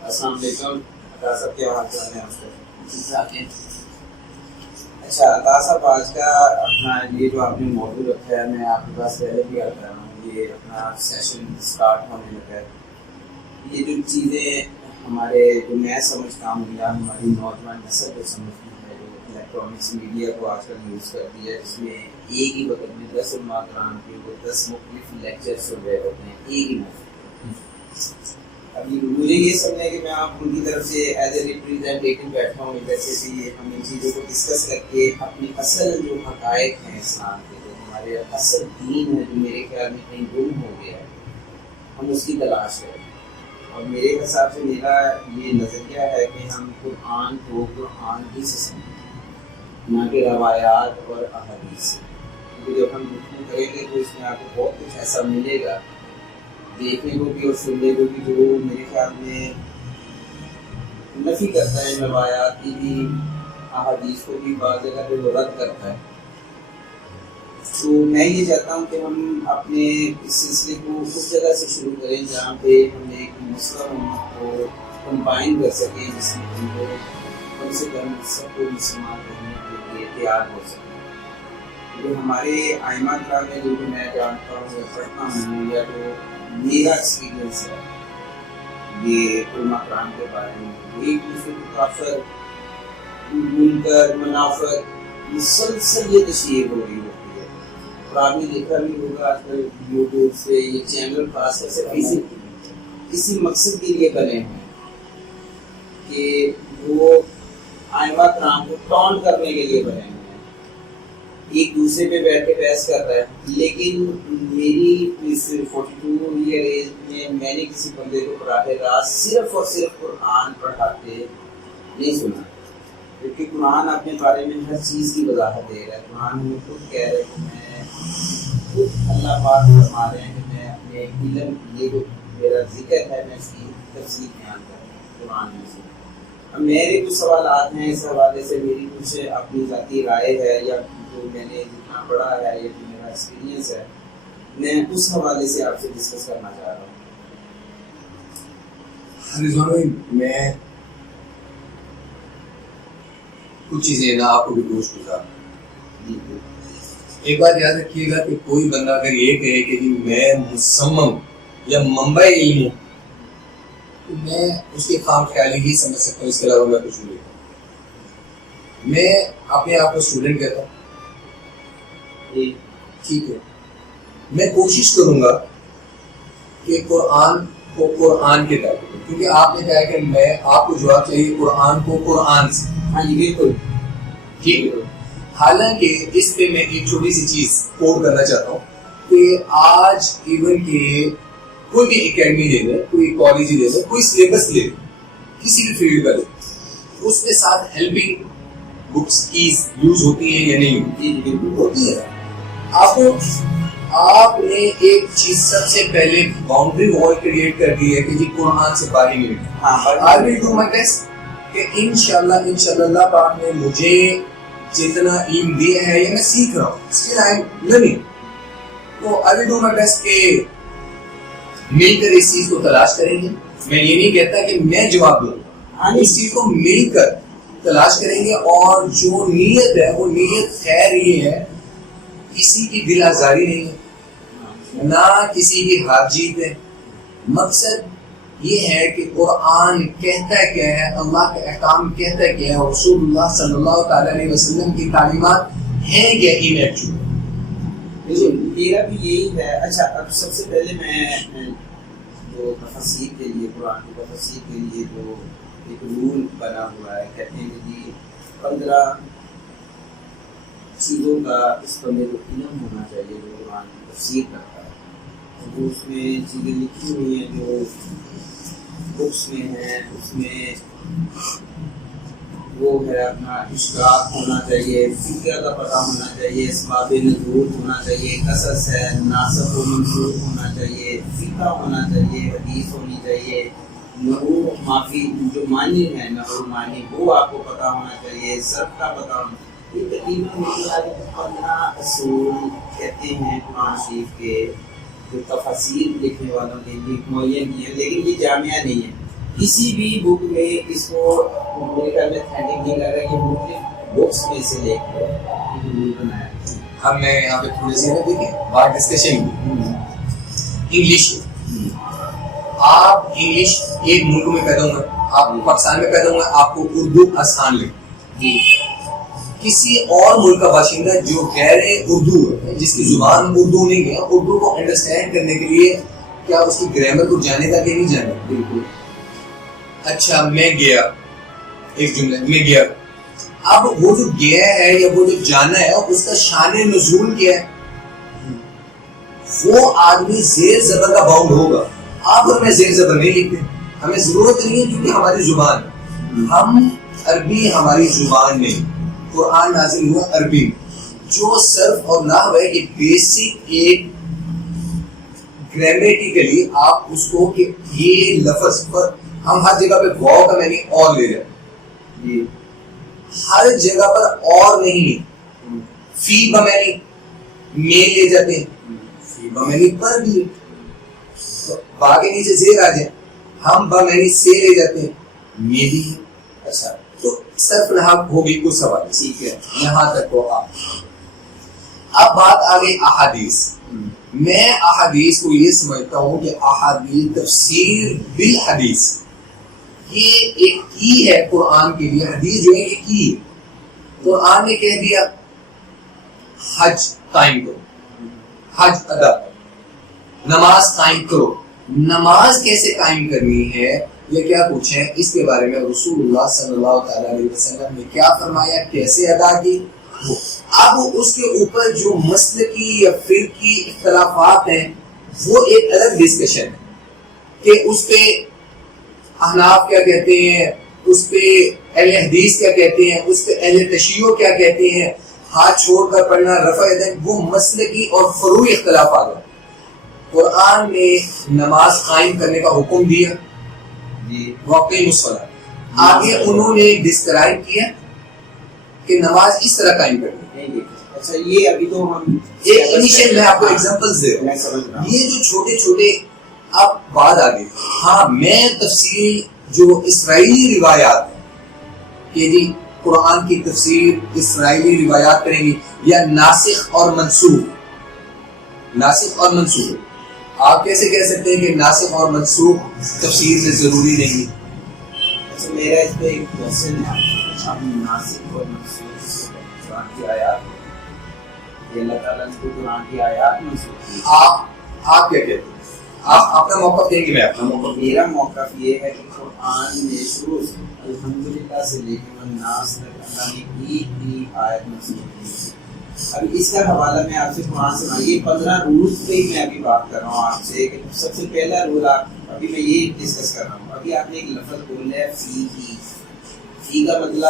السلام علیکم عطا صاحب، کیا حال چال ہے آپ کا؟ اچھا عطا صاحب، آج کا اپنا یہ جو آپ نے موضوع رکھا ہے، میں آپ کے پاس پہلے بھی آتا رہا ہوں، یہ اپنا سیشن اسٹارٹ ہونے لگا ہے. یہ جو چیزیں ہمارے جو میں سمجھتا ہوں یا ہماری نوجوان نسل کو سمجھتی ہے، جو الیکٹرانکس میڈیا کو آج کل یوز کرتی ہے، جس میں ایک ہی وقت میں 10 علماء کرام کے وہ 10 مختلف لیکچر سن رہے ہوتے ہیں ایک ہی موضوع. ابھی مجھے یہ سمجھنا ہے کہ میں آپ ان کی طرف سے ایز اے ریپریزنٹیٹو بیٹھا ہوں، جیسے کہ ہم ان چیزوں کو ڈسکس کر کے اپنی اصل جو حقائق ہیں اسلام کے، جو ہمارے اصل دین ہے، جو میرے خیال میں کہیں گم ہو گیا ہے، ہم اس کی تلاش کریں. اور میرے حساب سے میرا یہ نظریہ ہے کہ ہم قرآن کو قرآن ہی سے سمجھیں، نہ کہ روایات اور احادیث سے. کیونکہ جب ہم گفتگو کریں گے تو اس میں آپ کو بہت کچھ ایسا ملے گا دیکھنے کو بھی اور سننے کو بھی، جو میرے خیال میں نفی کرتا ہے روایات کی بھی، احادیث کو بھی بعض جگہ پہ وہ رد کرتا ہے. تو میں یہ چاہتا ہوں کہ ہم اپنے اس سلسلے کو اس جگہ سے شروع کریں جہاں پہ ہم ایک مسلم امت کو کمبائن کر سکیں، جس میں ہم کو کم سے کم سب کو مسلمان رہنے کے لیے تیار ہو سکیں. جو ہمارے ائمہ کرام میں جو میں جانتا ہوں یا پڑھتا ہوں، یا جو میرا ایکسپیرینس ہے یہ علماء کرام کے بارے میں، وہ ایک دوسرے کو کافر منکر منافق مسلسل یہ تشہیر ہو رہی ہوتی ہے. اور آپ نے دیکھا بھی ہوگا آج کل یوٹیوب سے یہ چینل خاص کر سے کسی مقصد کے لیے بنے ہیں کہ وہ ائمہ کرام کو ٹونٹ کرنے کے لیے بنے ہیں، ایک دوسرے پہ بیٹھ کے بحث کر رہا ہے. لیکن میری اس 42 ایئر ایج میں نے کسی بندے کو براہ راست صرف اور صرف قرآن پڑھاتے نہیں سنا، کیونکہ قرآن اپنے بارے میں ہر چیز کی وضاحت دے رہا ہے. قرآن ہمیں خود کہہ رہے کہ میں خود اللہ پاک فرما رہے ہیں کہ میں اپنے علم، یہ جو میرا ذکر ہے میں اس کی تفصیل بیان کر رہا ہوں قرآن میں سے. اب میرے کچھ سوالات ہیں، اس حوالے سے میری کچھ اپنی ذاتی رائے ہے، یا جو میں نے جتنا پڑھا ہے یا جو میرا ایکسپیرینس ہے، میں اس حوالے سے آپ سے ڈسکس کرنا چاہ رہا ہوں. میں کچھ چیزیں نا آپ کو بھی گوشت گزار. ایک بات یاد رکھیے گا کہ کوئی بندہ اگر یہ کہے کہ جی میں مصمم یا منبع علم ہوں، تو میں اس کے خام خیالی ہی سمجھ سکتا ہوں، اس کے علاوہ میں کچھ نہیں. میں اپنے آپ کو اسٹوڈنٹ کہتا ہوں، ٹھیک ہے. میں کوشش کروں گا کہ قرآن کو قرآن کے طرف، کیونکہ آپ نے کہا کہ میں آپ کو جواب چاہیے قرآن کو قرآن سے. ہاں جی بالکل ٹھیک ہے. حالانکہ اس پہ میں ایک چھوٹی سی چیز کوٹ کرنا چاہتا ہوں کہ آج ایون کہ کوئی بھی اکیڈمی لے لے، کوئی کالج لے لے، کوئی سلیبس لے لے کسی بھی فیلڈ کا لے، اس کے ساتھ ہیلپنگ بکس کی یوز ہوتی ہیں یا نہیں ہوتی ہے. آپ نے ایک چیز سب سے پہلے باؤنڈری وال کریٹ کر دی ہے کہ جی قرآن سے باہر نہیں نکلنا. آئی ول ڈو مائی بیسٹ کہ انشاءاللہ اللہ پاک نے مجھے جتنا علم دیا ہے یا میں سیکھ رہا ہوں، اسٹل آئی ایم لرننگ، تو آئی ول ڈو مائی بیسٹ کہ مل کر اس چیز کو تلاش کریں گے. میں یہ نہیں کہتا کہ میں جواب دوں، اس چیز کو مل کر تلاش کریں گے. اور جو نیت ہے وہ نیت خیر یہ ہے، کسی کی دل آزاری نہیں ہے، نہ کسی کی ہار جیت ہے. مقصد یہ ہے کہ قرآن کہتا کیا ہے، اللہ کا احکام کہتا کیا ہے، رسول اللہ صلی اللہ تعالی علیہ وسلم کی تعلیمات ہیں کیا ان ایکچوئل. میرا بھی یہی ہے. اچھا اب سب سے پہلے میں جو تفسیر کے لیے، قرآن کی تفسیر کے لیے جو ایک رول بنا ہوا ہے، کہتے ہیں کہ جی 15 چیزوں کا اس بندے کو علم ہونا چاہیے جو قرآن کی تفسیر کرتا ہے. جو اس میں چیزیں لکھی ہوئی ہیں جو بکس میں ہیں، اس میں وہ ہے اپنا اشتراک ہونا چاہیے، فقہ کا پتہ ہونا چاہیے، اسباب نزول ہونا چاہیے، قصص ہے، ناسخ و منسوخ ہونا چاہیے، فقہ ہونا چاہیے، حدیث ہونی چاہیے، نحو معافی جو معنی ہے، نحو معنی وہ آپ کو پتہ ہونا چاہیے، صرف کا پتہ ہونا چاہیے. یہ تقریباً 15 اصول کہتے ہیں قرآن شریف کے، جو تفاسیر لکھنے والوں نے بھی معین کی ہیں، لیکن یہ جامعہ نہیں ہے. کسی بھی بک میں اس کو میرے خیال میں تھینک نہیں لگا کہ مختلف بکس میں سے لے کے رول بنایا. اب میں یہاں پہ تھوڑی سی دیکھیں بات ڈسکشن انگلش. آپ انگلش ایک ملک میں پیدا ہوئے, آپ پاکستان میں پیدا ہوئے, آپ کو اردو آسان لگے. کسی اور ملک کا باشندہ جو غیر اردو ہے, جس کی زبان اردو نہیں ہے, اردو کو انڈرسٹینڈ کرنے کے لیے کیا اس کی گرامر کو جانے تک نہیں جانے. بالکل. اچھا میں گیا, ایک جملہ میں گیا, اب وہ جو گیا ہے یا وہ جو جانا ہے اس کا شان نزول کیا ہے, وہ آدمی زیر زبر کا باؤنڈ ہوگا. آپ اور میں زیر زبر نہیں لکھتے, ہمیں ضرورت نہیں ہے کیونکہ ہماری زبان, ہم عربی ہماری زبان نہیں. قرآن نازل ہوا عربی, جو صرف اور نحو ہے کہ بیسک ایک گرامیٹیکلی آپ اس کو کہ یہ لفظ پر ہم ہر جگہ پہ واو کا معنی اور لے جائیں, جی ہر جگہ پر اور نہیں. فی بمعنی میں لے جاتے ہیں, فی بمعنی پر بھی, با کے نیچے زیر آ جائے, ہم بمعنی سے لے جاتے ہیں, میں بھی ہے. اچھا تو صرف نحو ہوگی کچھ سوال, ٹھیک ہے یہاں تک تو آپ. اب بات آ گئی احادیث. میں احادیث کو یہ سمجھتا ہوں کہ احادیث تفسیر بالحدیث یہ ایک کی ہے قرآن کے لیے. حدیث جو ہے یہ کی ہے. قرآن نے کہہ دیا حج قائم کرو, حج ادا کرو, نماز قائم کرو. نماز کیسے قائم کرنی ہے یہ کیا پوچھیں, اس کے بارے میں رسول اللہ صلی اللہ تعالی علیہ وسلم نے کیا فرمایا, کیسے ادا کی. اب اس کے اوپر جو مسلکی یا فرقی اختلافات ہیں وہ ایک الگ ڈسکشن ہے کہ اس پہ احناف کیا کہتے ہیں, اس پہ اہل حدیث کیا کہتے ہیں, اس پہ اہل تشیع کیا کہتے ہیں, ہاتھ چھوڑ کر پڑھنا, رفع یدین, وہ مسلکی اور فروعی اختلافات ہیں. قرآن نے نماز قائم کرنے کا حکم دیا, واقعی مسئلہ. آگے انہوں نے ڈسکرائب کیا کہ نماز اس طرح قائم کرنی. اچھا یہ ابھی تو ہم ایک انیشیل میں آپ کو ایگزامپلز دے رہا ہوں, یہ جو چھوٹے چھوٹے اب بات آ گئی. ہاں میں تفسیر جو اسرائیلی روایات ہیں کہ جی قرآن کی تفسیر اسرائیلی روایات کریں گی یا ناسخ اور منسوخ, ناسخ اور منسوخ, آپ کیسے کہہ سکتے ہیں کہ ناسخ اور منسوخ تفسیر میں ضروری نہیں ہے. اچھا میرا اس پہ ایک کوشچن ہے, ہم ناسخ اور منسوخ قرآن کی آیات, یہ اللہ تعالیٰ نے کو قرآن کی آیات منسوخ کی. آپ کیا کہتے ہیں, آپ اپنا موقف دیں گے, میں اپنا موقف. میرا موقف یہ ہے کہ قرآن میں شروع سے الحمدللہ سے لے کے الناس تک اللہ نے ایک بھی آیت منسوخ کی. ابھی اس کا حوالہ میں آپ سے قرآن سے یہ 15 رولز پہ میں ابھی بات کر رہا ہوں آپ سے کہ سب سے پہلا رول آپ ابھی میں یہ ڈسکس کر رہا ہوں. ابھی آپ نے ایک لفظ بول ہے فی کی, فی کا مطلب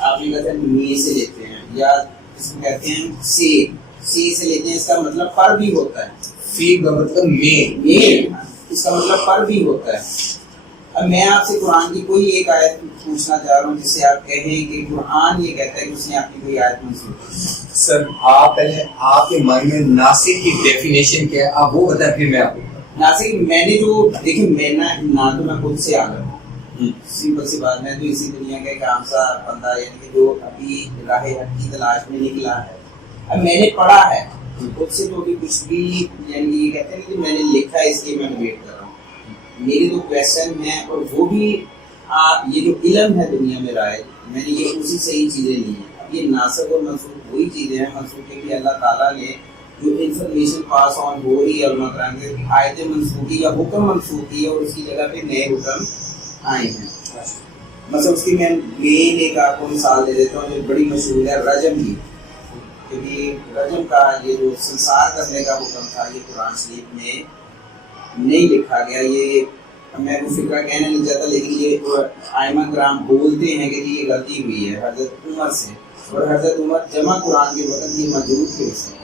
آپ نے کہتے ہیں میں سے لیتے ہیں یا اس کو کہتے ہیں سے لیتے ہیں, اس کا مطلب پر بھی ہوتا ہے. فی کا مطلب میں, اس کا مطلب پر بھی ہوتا ہے. اب میں آپ سے قرآن کی کوئی ایک آیت پوچھنا چاہ رہا ہوں جس سے آپ کہیں کہ قرآن یہ کہتا ہے کہ اس نے آپ کی کوئی آیت منسوخ کی. سر آپ پہلے آپ کے مائنڈ میں ناسخ کی ڈیفینیشن کیا ہے آپ وہ بتائیں, پھر میں آپ کو. ناسخ میں نے جو دیکھیں میں نہ تو میں خود سے عالم ہوں, سمپل سی بات, میں تو اسی دنیا کا ایک عام سا بندہ یعنی کہ جو ابھی راہ حق کی تلاش میں نکلا ہے. اب میں نے پڑھا ہے خود سے تو کچھ بھی یعنی یہ کہتے ہیں کہ میں نے لکھا ہے اس لیے میں ویٹ کر رہا ہوں. میرے تو کویشچن ہیں اور وہ بھی آپ یہ جو علم ہے دنیا میں رائے میں نے یہ اسی سے ہی چیزیں لی ہیں. اب یہ ناسخ اور منسوخ وہی چیزیں ہیں. منسوخ ہے کہ اللہ تعالیٰ نے جو انفارمیشن پاس آن ہو رہی ہے علماء کرام کے آیتیں منسوخی یا حکم منسوخی ہے اور اس کی جگہ پہ نئے حکم آئے ہیں. مثلا اس کی میں مین ایک آپ کو مثال دے دیتا ہوں جو بڑی مشہور ہے رجم کی, کیونکہ رجم کا یہ جو سنسار کرنے کا حکم تھا یہ قرآن شریف میں نہیں لکھا گیا. یہ میں کو فکرہ کہنا نہیں چاہتا لیکن یہ ائمہ کرام بولتے ہیں کہ یہ غلطی ہوئی ہے حضرت عمر سے, اور حضرت عمر جمع قرآن کے وقت یہ موجود تھے اس میں.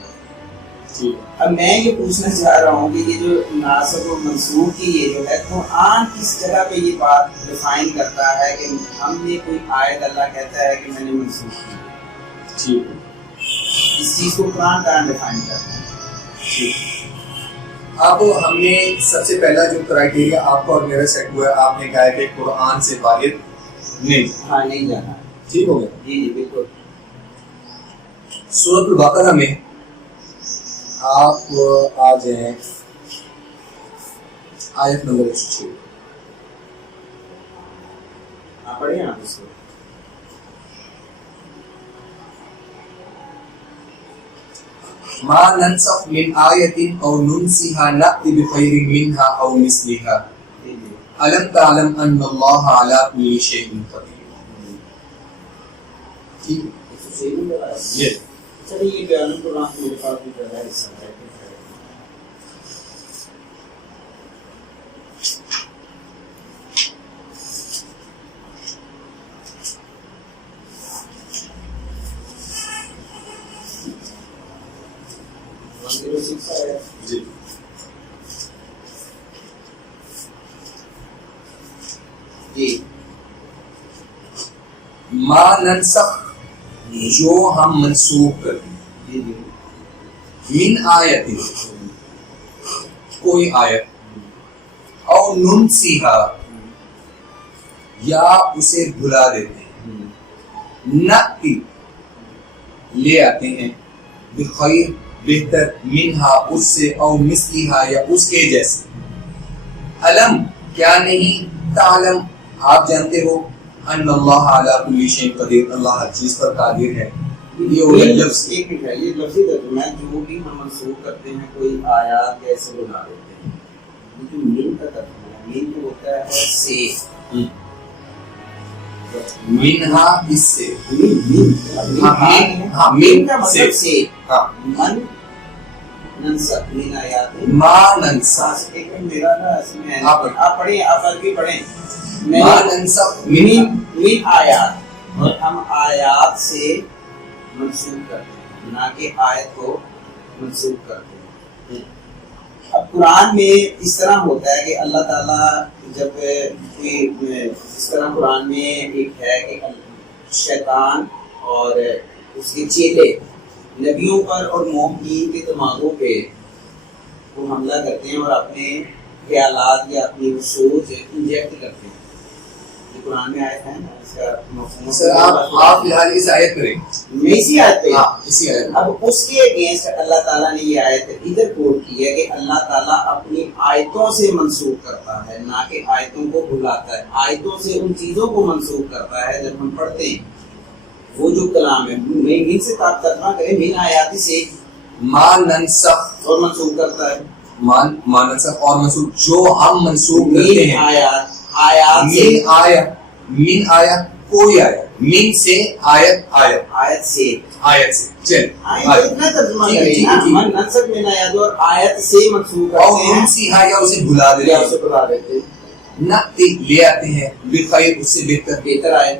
اب میں یہ پوچھنا چاہ رہا ہوں کہ یہ جو ناسخ و منسوخ کی یہ جو ہے قرآن کس جگہ پہ یہ بات ڈیفائن کرتا ہے کہ ہم نے کوئی آیت اللہ کہتا ہے کہ میں نے منسوخ کی, اس چیز کو قرآن کہاں ڈیفائن کرتا ہے. اب ہم نے سب سے پہلا جو کرائٹیریا آپ کا اور میرا سیٹ ہوا ہے، آپ نے کہا ہے کہ قرآن سے باہر نہیں، ہاں نہیں جانا، ٹھیک ہو گیا؟ جی جی بالکل. سورۃ البقرہ میں آپ آ جائیں آیت نمبر 106. آپ پڑھیں آپ اس کو. ما ننسخ من آیت او ننسها نأتی بخیر منها او مثلها الم تعلم ان اللہ علی کل شیء قدیر. ٹھیک ہے؟ چلیے یہ بیان قرآن میرے پاس بھی پہلا حصہ ہے. جی جی. ما ننسخ جو ہم منسوخ کر دیں، جی جی. من آیت کوئی آیت، او ننسیہا یا اسے بھلا دیتے ہیں، نأتی لے آتے ہیں، بخیر بہتر، منہا اس سے، او مثلیہا یا اس کے جیسے. علم کیا نہیں، تعلم آپ جانتے ہو، ان اللہ علی کل شیء قدیر اللہ ہر چیز پر قادر ہے. یہ ہو گیا لفظ. ایک منٹ ہے، یہ لفظی ترجمہ ہے. جو بھی ہم منسوخ کرتے ہیں کوئی آیات کیسے بنا دیتے ہیں، جو مین کا ترجمہ ہے، مین جو ہوتا ہے سے، منہا اس سے، ہاں مین کا مطلب سے. من ننسخ من آیات ما ننسخ، ایک منٹ میرا نا اس میں آپ پڑھیں، آپ عربی پڑھیں. ما ننسخ من آیات، اور ہم آیات سے منسوخ کرتے ہیں، نہ کہ آیت کو منسوخ کرتے ہیں. اب قرآن میں اس طرح ہوتا ہے کہ اللہ تعالیٰ جب اس طرح قرآن میں ایک ہے کہ شیطان اور اس کے چیلے نبیوں پر اور مومنین کے دماغوں پہ وہ حملہ کرتے ہیں اور اپنے خیالات یا اپنی سوچ انجیکٹ کرتے ہیں. یہ قرآن میں آیت ہے نا، اس کا مفہوم. سر آپ فی الحال اس آیت کریں، میں اسی آیت پہ. اسی آیت. اب اس کے اگینسٹ اللہ تعالیٰ نے یہ آیت ادھر کوٹ کی ہے کہ اللہ تعالیٰ اپنی آیتوں سے منسوخ کرتا ہے، نہ کہ آیتوں کو بھلاتا ہے. آیتوں سے ان چیزوں کو منسوخ کرتا ہے جب ہم پڑھتے ہیں وہ جو کلام ہے. مین سے ترجمہ کریں، مین آیاتی سے ما ننسخ اور منسوخ کرتا ہے. ما ننسخ اور منسوخ جو ہم منسوخ کرتے ہیں. آیات من آیت، من آیت کوئی آیت، من سے آیت، آیت آیت سے، آیت سے. چل اتنا ترجمہ کریں نا، من ننسخ من آیات اور آیت سے منسوخ اور کرتے ہیں، ننسیہا یا اسے بھلا دیتے یا ہیں. اسے بلا دیتے ہیں. نأتی لے آتے ہیں، بخیر اس سے بہتر. بہتر آیت،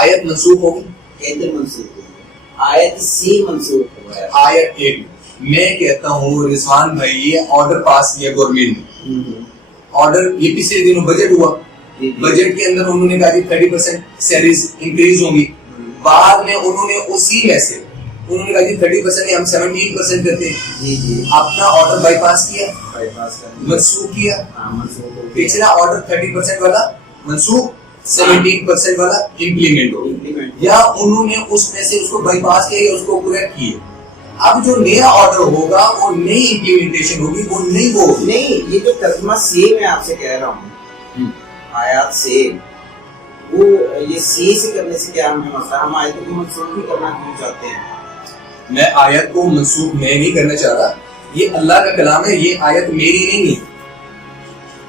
آیت منسوخ ہوگی، کیندر منسوخ ہوئی ہے، آیت سے منسوخ ہوا ہے. آیت ایک. میں کہتا ہوں رضوان بھائی یہ آرڈر پاس کیا گورنمنٹ نے، آرڈر یہ پچھلے دنوں بجٹ ہوا، بجٹ کے اندر انہوں نے کہا کہ 30% سیلریز انکریز ہوں گی. بعد میں انہوں نے اسی میں سے انہوں نے کہا کہ 30% نہیں ہم 17% کرتے ہیں. جی جی اپنا آرڈر بائی پاس کیا، بائی پاس کر منسوخ کیا. منسوخ ہو گیا. پچھلا آرڈر 30% والا منسوخ، 17% والا امپلیمنٹ ہو گیا، یا انہوں نے اس میں سے اس کو بائی پاس کیا یا اس کو کریکٹ کیا. اب جو نیا آرڈر ہوگا وہ نئی امپلیمنٹیشن ہوگی، وہ نہیں وہ نہیں. یہ جو ترجمہ سے میں آپ سے کہہ رہا ہوں آیات سے، وہ یہ سے کرنے سے کیا ہمیں مسئلہ؟ ہم آیتوں کو منسوخ بھی کرنا کیوں چاہتے ہیں؟ میں آیت کو منسوخ میں نہیں کرنا چاہ رہا، یہ اللہ کا کلام ہے، یہ آیت میری نہیں ہے.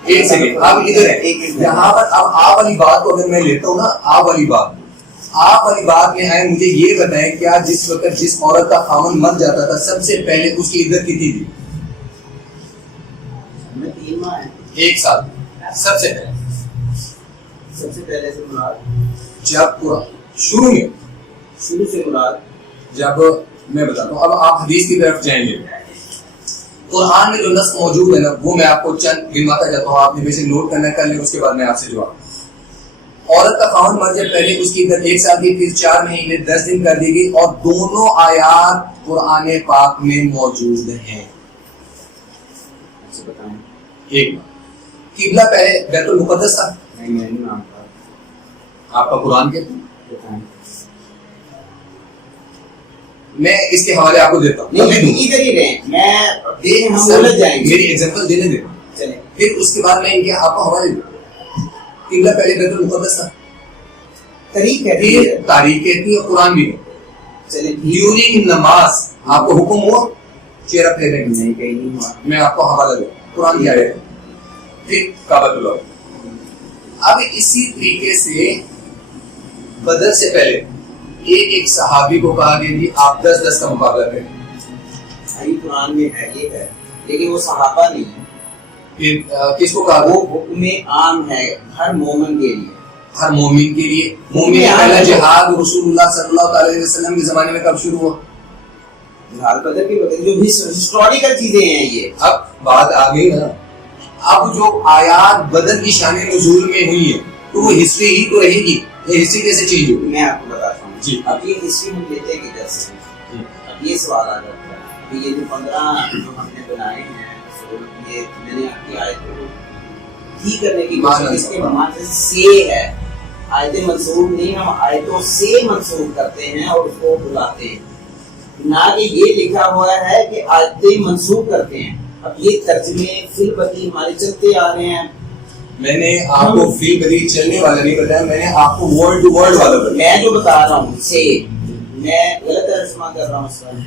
ایک سیکنڈ آپ ادھر ہے، یہاں پر اب آپ والی بات کو اگر میں لیتا ہوں نا، آپ والی بات میں آئے مجھے یہ بتائیں کیا جس وقت جس عورت کا خامن مر جاتا تھا سب سے پہلے اس کی عدت کتنی تھی؟ 3 ماہ ہے. 1 سال. سب سے پہلے سے مراد جب شروع سے مراد جب میں بتاتا ہوں. اب آپ حدیث کی طرف جائیں گے، قرآن میں جو نص موجود ہے نا وہ میں آپ کو چند گنواتا جاتا ہوں، آپ نے بے شک نوٹ کرنا کر لیں، اس کے بعد میں آپ سے جواب. عورت کا خاوند مر جائے پہلے اس کی عدت 1 سال کی، پھر 4 مہینے 10 دن کر دی گئی، اور دونوں آیات قرآن پاک میں موجود ہیں. بتائیں. ایک قبلہ پہلے بیت المقدس تھا. نہیں میں نہیں مانتا. آپ کا قرآن کہتا ہے. بتائیں. میں اس کے حوالے آپ کو دیتا ہوں. ادھر ہی رہیں, میں ہم بولت جائیں گے. میری ایگزامپل دینے دیتا ہوں. چلیں پھر اس کے بعد میں ان کے آپ کو حوالے دیتا ہوں. قبلہ پہلے بیت المقدس تھا. تاریخ ہے, پھر تاریخ کہتی ہے, قرآن بھی. چلیں ڈیورنگ نماز آپ کو حکم ہوا چہرہ پھیرنے کی. نہیں کہیں نہیں ہوا. میں آپ کو حوالہ دوں قرآن کی آیت. پھر کعبۃ اللہ. اب اسی طریقے سے بدر سے پہلے ایک صحابی کو کہا کہ جی آپ 10 کا مقابلہ کریں. صحیح قرآن میں ہے, یہ ہے, لیکن وہ صحابہ نہیں ہے. پھر کس کو کہا؟ وہ حکم عام ہے ہر مومن کے لیے. ہر مومن کے لیے. مومن کا پہلا جہاد رسول اللہ صلی اللہ علیہ وسلم کے زمانے میں کب شروع ہوا؟ جہاد بدر کے وقت. جو ہسٹوریکل چیزیں ہیں یہ. اب بات آ گئی نا. اب جو آیات بدر کی شان نزول میں ہوئی ہے تو وہ ہسٹری ہی تو رہے گی. یہ ہسٹری کیسے چینج ہوگی؟ میں آپ کو بتاتا ہوں. جی. اب یہ ہسٹری ہم لیتے ہیں کدھر سے؟ اب یہ سوال آ جاتا ہے کہ یہ جو 15 جو ہم نے بنائے ہیں, یہ میں نے آپ کی آیت کو ٹھیک کرنے کی کوشش, اس کے معنی سے ہے آیتیں منسوخ نہیں, ہم آیتوں سے منسوخ کرتے ہیں اور اس کو بلاتے ہیں, نہ کہ یہ لکھا ہوا ہے کہ آیتیں منسوخ کرتے ہیں. اب یہ ترجمے فی البدیہہ ہمارے چلتے آ رہے ہیں. میں نے آپ کو فی البدیہہ چلنے والا نہیں بتایا, میں نے آپ کو ورڈ ٹو ورڈ والا بتایا. میں جو بتا رہا ہوں سے میں غلط ترجمہ کر رہا ہوں اس کا.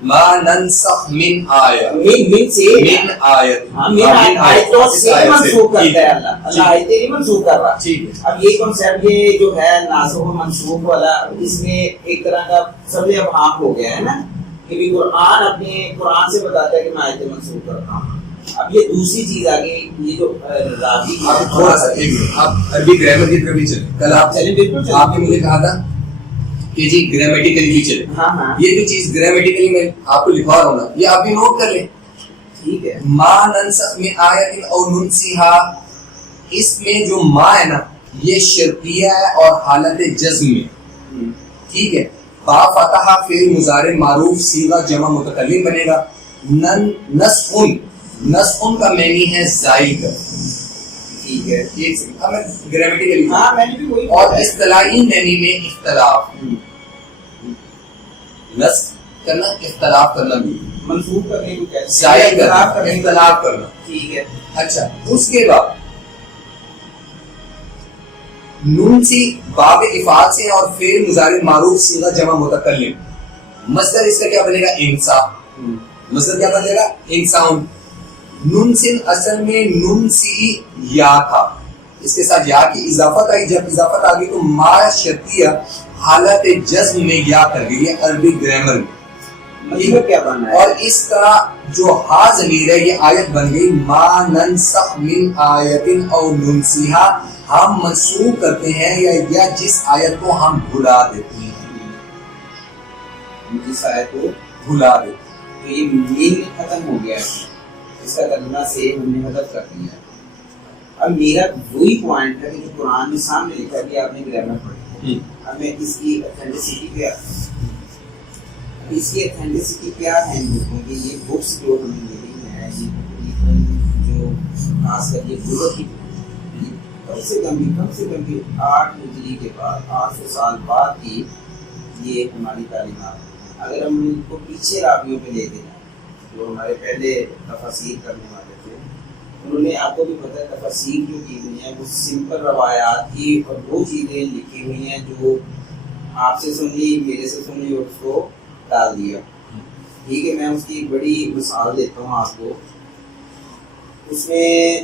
ما ننسخ من آیہ, من سے من آیت, من آیتوں سے منسوخ کرتا ہے اللہ. اللہ آیتیں نہیں منسوخ کر رہا. ٹھیک ہے. اب یہ کنسیپٹ یہ جو ہے ناسخ و منسوخ والا, اس میں ایک طرح کا سب ابہام ہو گیا ہے نا, کہ قرآن اپنے قرآن سے بتاتا ہے کہ میں آیتیں منسوخ کرتا ہوں. اب یہ دوسری چیز آ گئی, یہ جو راوی تھوڑا سا آپ عربی گرامر کی طرف بھی چلیں. کل آپ چلیں بالکل آپ نے مجھے کہا تھا کہ جی گرامیٹیکلی بھی چلے. ہاں ہاں یہ جو چیز گرامیٹیکلی میں آپ کو لکھوا رہا ہوں نا, یہ آپ بھی نوٹ کر لیں. ٹھیک ہے. ما ننسخ من آیت او ننسیہا, اس میں جو ما ہے نا یہ شرطیہ ہے اور حالت جزم میں. ٹھیک ہے. با فتح فعل مضارع معروف صیغہ جمع متکلم بنے گا. نسخن کا معنی ہے زائل کر. ٹھیک ہے. ایک سیکنڈ, اب میں گرامیٹیکلی ہاں میں نے بھی وہی. اور اصطلاحی معنی میں اختلاف, نسخ کرنا, اختلاف کرنا بھی, منسوخ کرنے کو کہتے ہیں, زائل کرنا, اختلاف کرنا. ٹھیک ہے. اچھا, اس کے بعد نون سی باب افعال سے اور فعل مضارع معروف صیغہ جمع متکلم. مصدر اس کا کیا بنے گا؟ انسا. مصدر کیا بنے گا؟ انسان. نون سن اصل میں نون سی یا تھا, اس کے ساتھ یا کی اضافت آئی. جب اضافت آ گئی تو ما شرطیہ حالت جزم میں یا کر گئی. یہ عربی گرامر میں مطلب کیا بنا ہے؟ اور اس کا جو ہا ضمیر ہے یہ آیت بن گئی ما ننسخ من آیت او ننسیہا. ہم منسوخ کرتے ہیں یا جس آیت کو ہم بھلا دیتے ہیں, جس آیت کو بھلا دیتے ہیں. تو یہ مین ختم ہو گیا ہے, اس کا ترجمہ سے ہم نے حذف کر دیا. اب میرا وہی پوائنٹ ہے کہ جو قرآن میں سامنے لکھا کہ آپ نے گرامر پڑھی, اب میں اس کی اتھینٹسٹی کیا, اس کی اتھینٹسٹی کیا ہے کہ یہ بکس جو ہمیں ملی ہیں یہ جو خاص کر یہ بلوغ کی کم سے کم بھی 8 ہجری کے بعد 800 سال بعد کی یہ ہماری تعلیمات. اگر ہم ان کو پیچھے راویوں پہ لے دیں جو ہمارے پہلے تفسیر کرنے والے تھے, انہوں نے, آپ کو بھی پتہ ہے تفسیر جو کی ہوئی ہیں وہ سمپل روایات کی, اور وہ چیزیں لکھی ہوئی ہیں جو آپ سے سن لی, میرے سے سن لی اور اس کو ڈال دیا. ٹھیک ہے. میں اس کی ایک بڑی مثال دیتا ہوں آپ کو. اس میں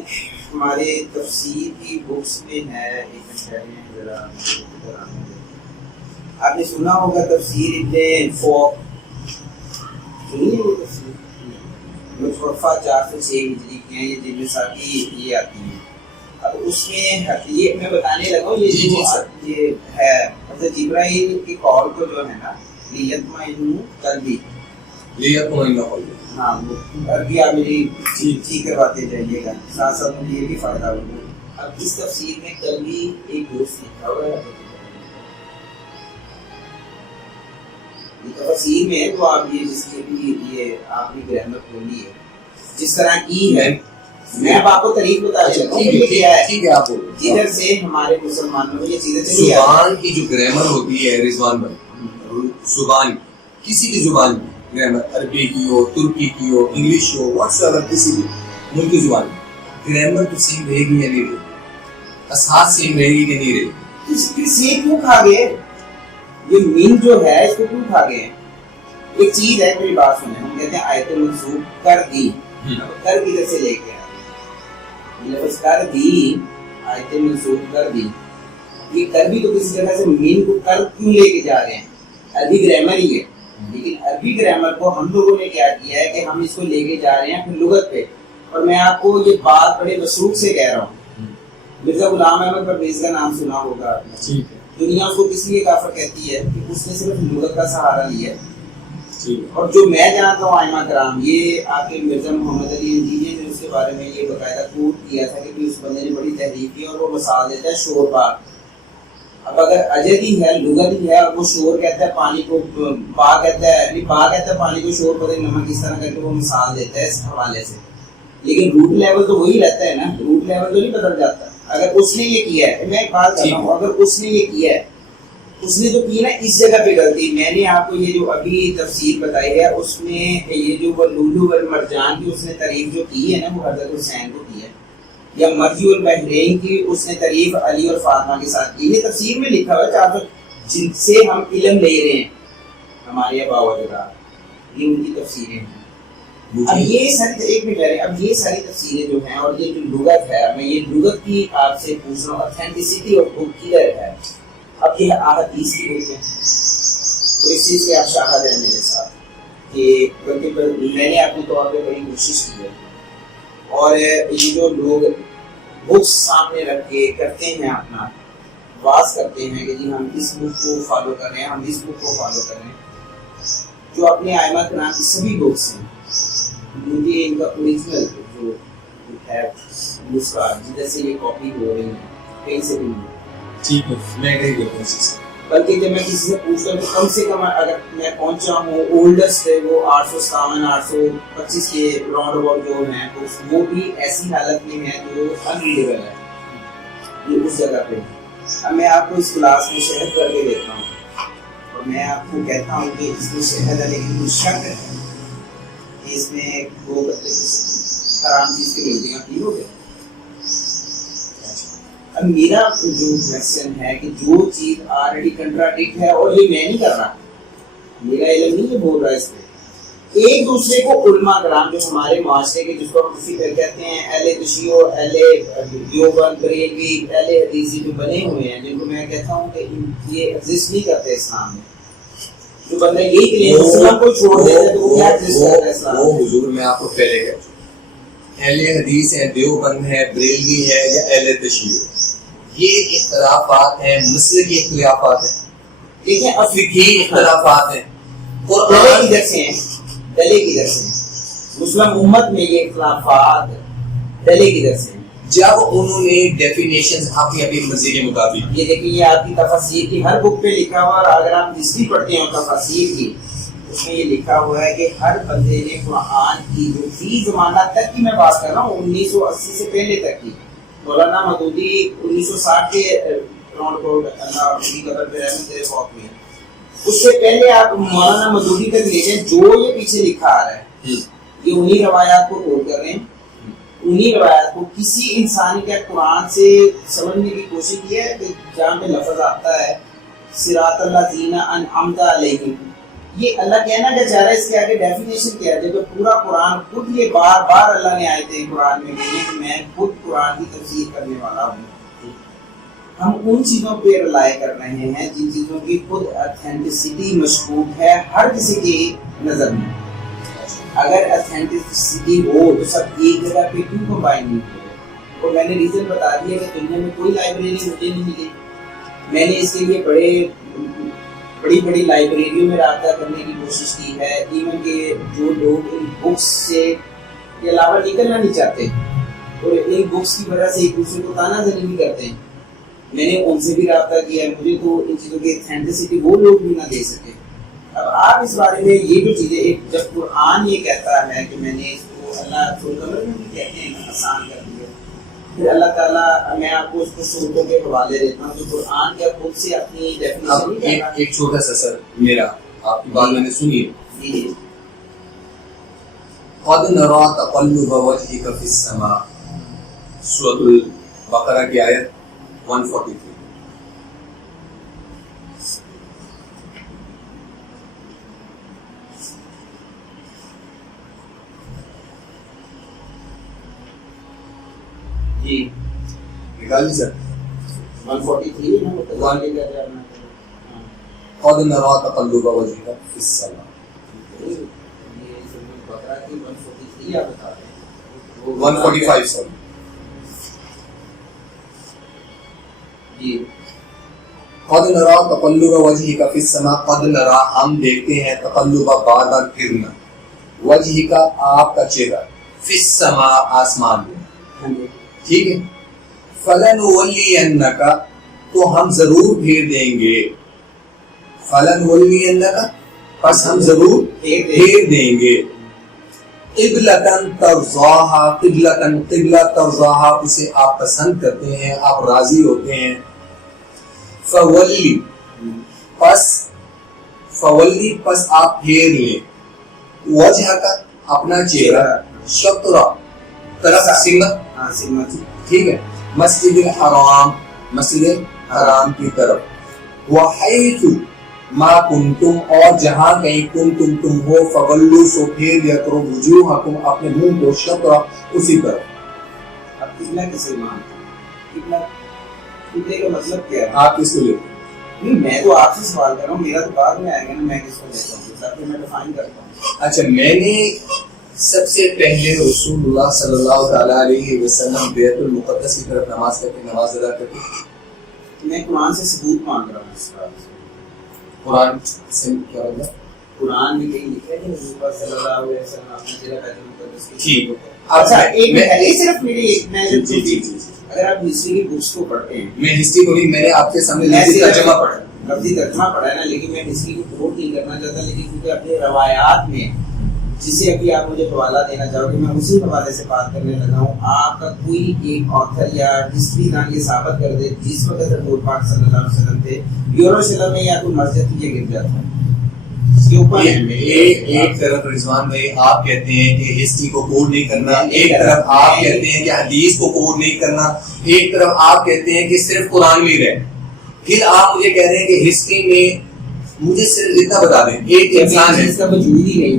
ہمارے تفسیر کی بکس میں ہے, ایک ذرا آپ نے سنا ہوگا تفسیر ابن فوق, سنی ہے یہ تفسیر متوفا 406 ہجری کی ہیں, یہ جن میں ساتھی یہ آتی ہیں. اب اس میں یہ میں بتانے لگا ہوں, یہ ہے حضرت جبرائیل کی قول کو جو ہے نا لیطمئن قلبی, ہاں وہ عربی آپ میری ٹھیک کرواتے جائیے گا, ساتھ ساتھ مجھے یہ بھی فائدہ ہوگا. اب اس تفسیر میں قلبی ایک دوست لکھا ہوا ہے, یہ تفسیر میں ہے, تو آپ یہ جس کی بھی یہ آپ نے گرامر کھولی ہے, جس طرح کی ہے. میں اب آپ کو طریق بتا دیتا ہوں ٹھیک ہے. آپ جدھر سے ہمارے مسلمانوں میں یہ چیزیں زبان کی جو گرامر ہوتی ہے رضوان بھائی، زبان کسی بھی زبان کی گرامر، عربی کی ہو، ترکی کی ہو، انگلش ہو، واٹس ایور کسی بھی ملک کی زبان کی گرامر تو سیم رہے گی یا نہیں رہے گی؟ اساس سیم رہے گی کہ نہیں رہے گی؟ سیم کیوں کھا گئے؟ یہ مین جو ہے اس کو کیوں کھا گئے؟ ایک چیز ہے، میری بات سنیں، ہم کہتے ہیں آیت منسوخ کر دی، کر کدھر سے لے کے لفظ کر دی، آیت منسوخ کر دی، یہ کر بھی تو کسی جگہ سے مین کو کر کیوں لے کے جا رہے ہیں؟ عربی گرامر ہی ہے، لیکن عربی گرامر کو ہم لوگوں نے کیا کیا ہے کہ ہم اس کو لے کے جا رہے ہیں پھر لغت پہ. اور میں آپ کو یہ بات بڑے وثوق سے کہہ رہا ہوں، مرزا غلام احمد پرویز کا نام سنا ہوگا آپ نے. دنیا اس کو کس لیے کافر کہتی ہے کہ اس نے صرف لغت کا سہارا لیا ہے. اور جو میں جانتا ہوں ائمہ کرام، یہ آپ کے مرزا محمد علی انجینئر نے اس کے بارے میں یہ باقاعدہ کوٹ کیا تھا کہ اس بندے نے بڑی تحریف کی، اور وہ مثال دیتا ہے شور پاک. اب اگر اجد ہی ہے، لغت ہی ہے، اور وہ شور کہتا ہے پانی کو پا کہتا ہے، یعنی پا کہتا ہے پانی کو شور، پتہ نہیں نمک اس طرح کر کے وہ مثال دیتا ہے اس حوالے سے. لیکن روٹ لیول تو وہی رہتا ہے نا، روٹ لیول تو نہیں بدل جاتا. اگر اس نے یہ کیا ہے، میں ایک بات کر رہا ہوں، اگر اس نے یہ کیا ہے، اس نے تو کی نا اس جگہ پہ غلطی. میں نے آپ کو یہ جو ابھی تفسیر بتائی ہے اس میں یہ جو وہ لولو والمرجان کی اس نے تعریف جو کی ہے نا، وہ حضرت حسین کو کی ہے، یا مرجی البحرین کی اس نے تعریف علی اور فاطمہ کے ساتھ کی. یہ تفسیر میں لکھا ہوا ہے، چار جن سے ہم علم لے رہے ہیں ہمارے آباء و اجداد، یہ ان کی تفسیریں ہیں. اب یہ ساری ایک منٹ ہے، اب یہ ساری تفسیریں جو ہیں اور یہ جو لغت ہے، میں یہ لغت کی آپ سے پوچھ رہا ہوں، اتھینٹسٹی اور بک کدھر ہے؟ اب یہ احادیث کی بک ہے، اور اس چیز سے آپ شاہد ہیں میرے ساتھ کہ میں نے اپنے طور پہ بڑی کوشش کی ہے. اور یہ جو لوگ بکس سامنے رکھ کے کرتے ہیں اپنا واز کرتے ہیں کہ جی ہم اس بک کو فالو کر رہے ہیں، ہم اس بک کو فالو کر رہے ہیں، جو اپنے ائمہ کرام کی سبھی بکس ہیں، مجھے ان کا اوریجنل جو ہے نسخہ جدھر سے یہ کاپی ہو رہی ہے کہیں سے بھی نہیں. ٹھیک ہے، میں نہیں دیکھوں اس بلکہ جب میں کسی سے پوچھتا ہوں تو کم سے کم اگر میں پہنچا ہوں اولڈسٹ ہے وہ 857 825 کے راؤنڈ اباؤٹ جو ہیں وہ بھی ایسی حالت میں ہیں جو انریڈیبل ہے. یہ اس جگہ پہ اب میں آپ کو اس کلاس میں شہد کر کے دیتا ہوں، اور میں آپ کو کہتا ہوں کہ اس میں شہد ہے لیکن کچھ شک ہے کہ اس میں 2 قطرے حرام چیز کی ملتی ہیں. ٹھیک ہو گیا؟ اب میرا جو کویسچن ہے کہ جو چیز آلریڈی کنٹراڈکٹ ہے، اور یہ میں نہیں کر رہا، میرا علم نہیں یہ بول رہا، اس میں ایک دوسرے کو علماء کرام جو ہمارے معاشرے کے، جس کو ہم کسی طرح کہتے ہیں اہل تشیع، اہل دیوبند، بریلوی، اہل حدیث جو بنے ہوئے ہیں، جن کو میں کہتا ہوں کہ یہ ایگزسٹ نہیں کرتے اسلام میں. جو بندہ یہی کلیم اسلام کو چھوڑ دیتا ہے تو وہ کیا ایگزسٹ کرتا ہے اسلام میں؟ وہ حضور میں آپ کو پہلے کہہ چکا، اہل حدیث ہے، دیوبند ہے، بریلوی ہے، یا اہل تشیع، یہ اختلافات ہیں، مسلکی اختلافات ہیں، ٹھیک ہے، فقہی اختلافات ہیں. قرآن کدھر سے ہیں؟ ڈلے کدھر سے ہیں؟ مسلم امت میں یہ اختلافات ڈلے کدھر سے ہیں؟ جب انہوں نے ڈیفینیشنز اپنی اپنی مرضی کے مطابق، یہ دیکھیں یہ آپ کی تفاسیر کی ہر بک پہ لکھا ہوا، اور اگر آپ ہسٹری پڑھتے ہیں تفاسیر کی، اس میں یہ لکھا ہوا ہے کہ ہر بندے نے قرآن کی جو فی زمانہ تک کی میں بات کر رہا ہوں 1980 سے پہلے تک کی، مولانا مودودی 1960 کے راؤنڈ اباؤٹ اللہ کی قبر پہ رحمت تیرے فوت ہوئے، اس سے پہلے آپ مولانا مودودی تک لے جائیں، جو یہ پیچھے لکھا آ رہا ہے یہ انہی روایات کو کوٹ کر رہے ہیں. انہی روایات کو کسی انسان کے قرآن سے سمجھنے کی کوشش کی ہے کہ جہاں پہ لفظ آتا ہے صراط الذین انعمت علیہم، یہ اللہ کہنا کیا چاہ رہا ہے، اس کے آگے ڈیفینیشن کیا ہے؟ جب پورا قرآن خود یہ بار بار اللہ نے آئے تھے قرآن میں کہ میں خود قرآن کی تفسیر کرنے والا ہوں. ہم ان چیزوں پہ رلائے کر رہے ہیں جن چیزوں کی خود اتھینٹسٹی مشکوک ہے ہر کسی کی نظر میں. اگر اتھینٹسٹی ہو تو سب ایک جگہ پہ کیوں کمبائن نہیں ہو؟ اور میں نے ریزن بتا دیا کہ دنیا میں کوئی لائبریری مجھے نہیں ملی. میں نے اس کے لیے بڑی بڑی لائبریریوں میں رابطہ کرنے کی کوشش کی ہے، ایون کہ جو لوگ ان بکس سے کے علاوہ نکلنا نہیں چاہتے اور ان بکس کی وجہ سے ایک دوسرے کو تانا زنی بھی کرتے ہیں، میں نے ان سے بھی رابطہ کیا ہے. مجھے تو ان چیزوں کی اتھینٹسٹی وہ لوگ بھی نہ دے سکے. اب آپ اس بارے میں یہ جو چیزیں، جب قرآن یہ کہتا ہے کہ میں نے اس کو اللہ سورۃ القمر میں بھی کہتے ہیں نا آسان کر دیا. پھر اللہ تعالیٰ میں آپ کو اس کو صورتوں کے حوالے دیتا ہوں کہ قرآن کیا خود سے اپنی ڈیفینیشن ایک چھوٹا سا سر میرا آپ کی بات میں نے سنی ہے. قد نرى تقلب وجهك في السماء سورۃ البقرہ کی آیت 143. جی نکال لی سر 143 نا متوالے کا جانا. قد نرى تقلب وجهك في السماء. یہ سورۃ البقرہ کی 143 آپ بتا رہے ہیں 145 سوری. جی قد نرى تقلب وجهك في السماء. قد نرى ہم دیکھتے ہیں تقلب بعد پھرنا وجهك آپ کا چہرہ في السماء آسمان میں. ٹھیک ہے. فلنولینک تو ہم ضرور پھیر دیں گے. فلنولینک پس ہم ضرور پھیر دیں گے. قبلتن ترضاها قبلتن قبلہ ترضاها اسے آپ پسند کرتے ہیں آپ راضی ہوتے ہیں. فولی پس آپ پھیر لیں وجہ کا اپنا چہرہ شطر طرف سمت ٹھیک ہے مسجد الحرام مسجد الحرام کی طرف. وحیث ما کنتم اور جہاں کہیں کنتم تم ہو فولو سو پھیر لیا کرو وجوہکم اپنے منہ کو شطر اسی طرف. اب قبلہ کسے مانتے ہیں؟ قبلے کا مطلب کیا ہے؟ آپ کس کو لیتے ہیں؟ نہیں میں تو آپ سے سوال کر رہا ہوں میرا تو بعد میں آئے گا نا. میں کس کو لیتا ہوں تاکہ میں ڈیفائن کرتا ہوں. اچھا میں نے سب سے پہلے رسول اللہ صلی اللہ تعالیٰ علیہ وسلم بیت المقدس کی طرف نماز کرتے نماز ادا کرتے. میں قرآن سے ثبوت مانگ رہا ہوں اس بات سے. قرآن سے کیا مطلب؟ قرآن میں کہیں لکھا ہے کہ رسول اللہ صلی اللہ علیہ وسلم اپنے جگہ بیت المقدس کی. ٹھیک. اچھا ایک یہ صرف میری میں اگر آپ ہسٹری کی بکس کو پڑھتے ہیں میں ہسٹری کو بھی میں نے آپ کے سامنے لفظی ترجمہ پڑھا لفظی ترجمہ پڑھا ہے نا لیکن میں ہسٹری کو کوٹ نہیں کرنا چاہتا لیکن کیونکہ اپنے روایات میں جسے ابھی آپ مجھے حوالہ دینا چاہو گے میں اسی حوالے سے بات کرنے لگا ہوں. آپ کا کوئی ایک آتھر یا ہسٹری دان یہ ثابت کر دے جس وقت حضور پاک صلی اللہ علیہ وسلم تھے یروشلم میں یا کوئی مسجد تھی یہ گرجا تھا. ایک طرف رضوان بھائی آپ کہتے ہیں کہ ہسٹری کو کوڈ نہیں کرنا, ایک طرف آپ کہتے ہیں کہ حدیث کو کوڈ نہیں کرنا, ایک طرف آپ کہتے ہیں کہ صرف قرآن میں رہے. پھر آپ مجھے کہہ رہے ہیں کہ ہسٹری میں مجھے صرف اتنا بتا دیں ایک انسان ہے کا وجود ہی نہیں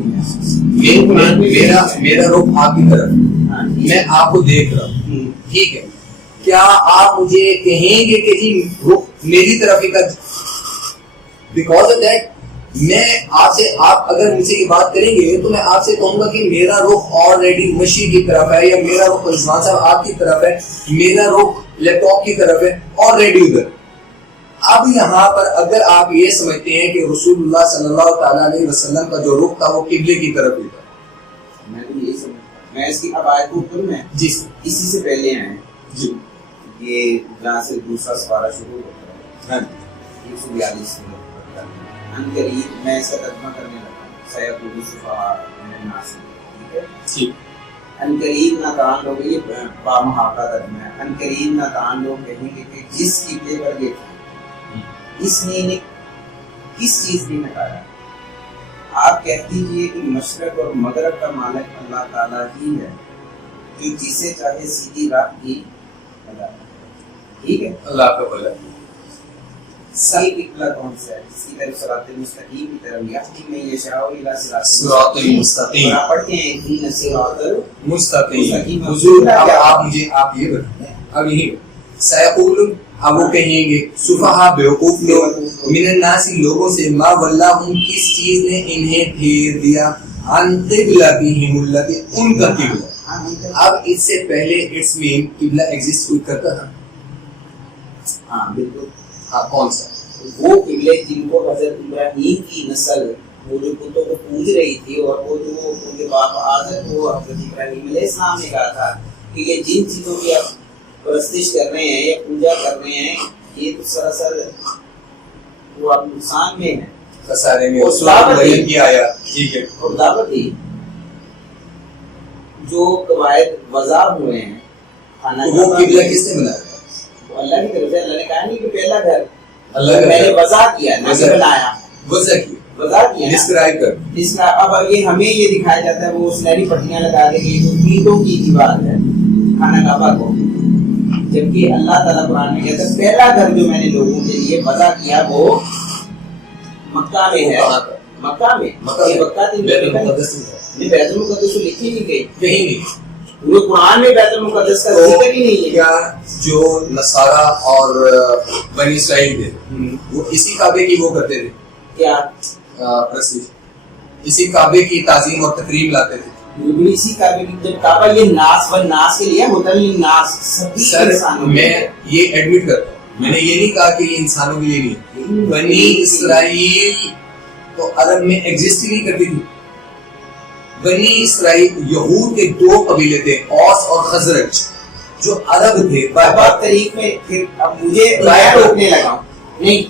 میرا رخ آپ کی طرف میں آپ کو دیکھ رہا ہوں ٹھیک ہے. کیا آپ مجھے کہیں گے کہ جی رخ میری طرف ہی کا بیکاز آف دیٹ میں آپ سے آپ اگر مجھ سے یہ بات کریں گے تو میں آپ سے کہوں گا کہ میرا رخ آلریڈی مشی کی طرف ہے یا میرا رخ رضوان صاحب آپ کی طرف ہے, میرا رخ لیپ ٹاپ کی طرف ہے آلریڈی ادھر. اب یہاں پر اگر آپ یہ سمجھتے ہیں کہ رسول اللہ صلی اللہ تعالیٰ علیہ وسلم کا جو رخ تھا وہ قبلے کی طرف ہی تھا. میں تو یہی سمجھتا ہوں. میں اس کی اب آیت کو اوپر میں جی اسی سے پہلے آئے جی یہ جہاں سے دوسرا سپارہ شروع ہوتا ہے 142 ان قریب میں اس کا ترجمہ کرنے لگا ہوں سیقول السفہاء من الناس ٹھیک ہے ٹھیک. ان قریب نادان لوگ یہ با محاقہ ترجمہ ہے. ان قریب نادان لوگ کہیں گے کہ جس قبلے پر یہ تھا اس نے کس چیز نے نکالا. آپ کہہ دیجئے کہ مشرق اور مغرب کا مالک اللہ تعالیٰ ہی ہے جو جسے چاہے سیدھی راہ کی ٹھیک ہے. اللہ کا بھلا. صحیح قبلہ کون سا ہے جس کی طرف صراط مستقیم کی طرف یہدی من یشاء الی صراط مستقیم اور آپ پڑھتے ہیں اہدنا صراط مستقیم. حضور اب آپ مجھے آپ یہ بتائیں اب یہی سیقول اب وہ کہیں گے سفہاء بیوقوف لوگ من الناس لوگوں سے ما ولاہم کس چیز نے انہیں پھیر دیا عن قبلتہم التی ان کا قبلہ. اب اس سے پہلے اٹس مین قبلہ ایگزسٹ کوئی کرتا تھا. ہاں بالکل. ہاں کون سا؟ وہ قبلے جن کو حضرت ابراہیم کی نسل وہ جو بتوں کو پوج رہی تھی اور وہ جو ان کے باپ آدم کو حضرت ابراہیم علیہ السلام نے کہا تھا کہ یہ جن چیزوں کی آپ پرستش کر رہے ہیں یا پوجا کر رہے ہیں یہ تو سراسر وہ آپ نقصان میں ہے خسارے میں. اور دعوت کی آیا ٹھیک ہے اور دعوت دی جو قواعد وضع ہوئے ہیں خانہ وہ قبلہ کس نے بنایا؟ اللہ کی طرف سے. اللہ نے کہا نہیں کہ پہلا گھر اللہ میں نے وضع کیا نہ کہ بنایا. وضع کیا ڈسکرائب کر. اب یہ ہمیں یہ دکھایا جاتا ہے وہ سنہری پٹیاں لگا دیں گے تو اینٹوں کی دیوار ہے خانہ کعبہ کو, جبکہ اللہ تعالیٰ قرآن میں کہتا ہے پہلا گھر جو میں نے لوگوں کے لیے وضع کیا وہ مکہ میں ہے. مکہ میں بیت المقدس لکھی نہیں گئی کہیں بھی, پورے قرآن میں بیت المقدس کا ذکر ہی نہیں ہے. کیا جو نصارہ اور بنی اسرائیل تھے وہ اسی کعبے کی وہ کرتے تھے کیا اسی کعبے کی تعظیم اور تقریب لاتے تھے؟ اسی کعبے کی جب کعبہ یہ ناس و ناس کے لیے ہوتا نہیں, ناس سبھی انسانوں میں یہ ایڈمٹ کرتا ہوں, میں نے یہ نہیں کہا کہ یہ انسانوں کے لیے نہیں ہے. بنی اسرائیل تو عرب میں ایگزسٹ ہی نہیں کرتی تھی. بنی اسرائیل یہود کے دو قبیلے تھے, اوس اور خزرج, جو عرب تھے. بات طریق میں پھر اب مجھے لایا روکنے لگا ہوں, نہیں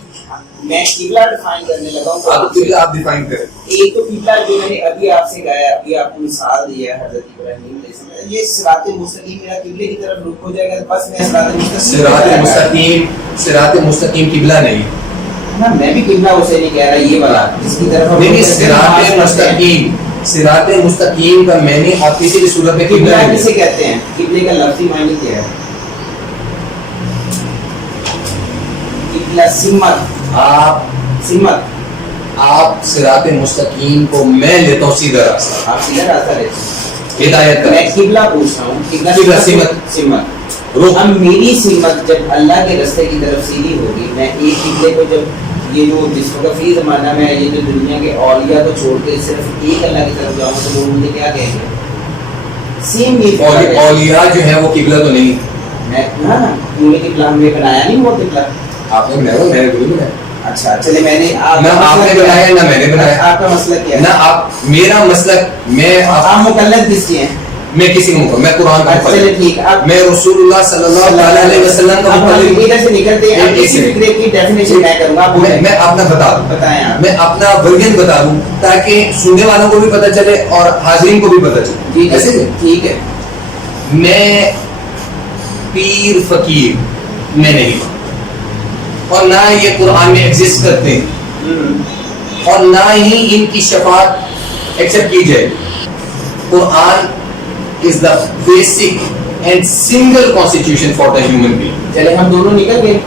میں قبلہ ڈیفائن کرنے لگا ہوں. آپ ڈیفائن کریں. ایک تو قبلہ جو میں نے ابھی آپ سے کہا ہے, ابھی آپ کو مثال دی ہے حضرت ابراہیم علیہ السلام, یہ صراط مستقیم میرا قبلے کی طرف رخ ہو جائے گا بس میں صراط مستقیم قبلہ نہیں. میں بھی قبلہ اسے نہیں کہہ رہا, یہ والا جس کی طرف صراط مستقیم کا میں نے آپ کسی بھی صورت میں قبلہ کسے کہتے ہیں, قبلے کا لفظی معنی کیا ہے؟ قبلہ سمت. آپ صراط مستقیم کو میں لیتا ہوں سیدھا راستہ, آپ سیدھا راستہ لیتے ہیں ہدایت کا. میں قبلہ پوچھ رہا ہوں, قبلہ سمت. اب میری سمت جب اللہ کے راستے کی طرف سیدھی ہوگی, میں ایک قبلے کو جب یہ جو جس وقت فی زمانہ میں یہ جو دنیا کے اولیاء کو چھوڑ کے صرف ایک اللہ کی طرف جاؤں تو لوگ مجھے کیا کہیں گے؟ سیم یہ اولیاء جو ہے وہ قبلہ تو نہیں. میں کیوں نہیں قبلہ ہمیں بنایا نہیں وہ قبلہ. آپ نے بنایا, میں نے بنایا. اچھا چلے میں نے نہ آپ نے بنایا نہ میں نے بنایا. آپ کا مسلک کیا ہے؟ نہ آپ میرا مسلک میں آپ مقلد کس کی ہیں؟ میں کسی کو میں قرآن کا چلے ٹھیک, میں رسول اللہ صلی اللہ علیہ وسلم کا مقلد. ادھر سے نکلتے ہیں اسی فکرے کی ڈیفینیشن میں کروں گا. میں اپنا بتا دوں, بتائیں آپ, میں اپنا ورژن بتا دوں تاکہ سننے والوں کو بھی پتہ چلے اور حاضرین کو بھی پتہ چلے. جی ایسے ٹھیک ہے. میں پیر فقیر میں نہیں, اور نہ یہ قرآن میں ایگزسٹ کرتے ہیں, اور نہ ہی ان کی شفاعت ایکسپٹ کی جائے. قرآن is the basic and single constitution for the human being. چلے ہم دونوں نکل گئے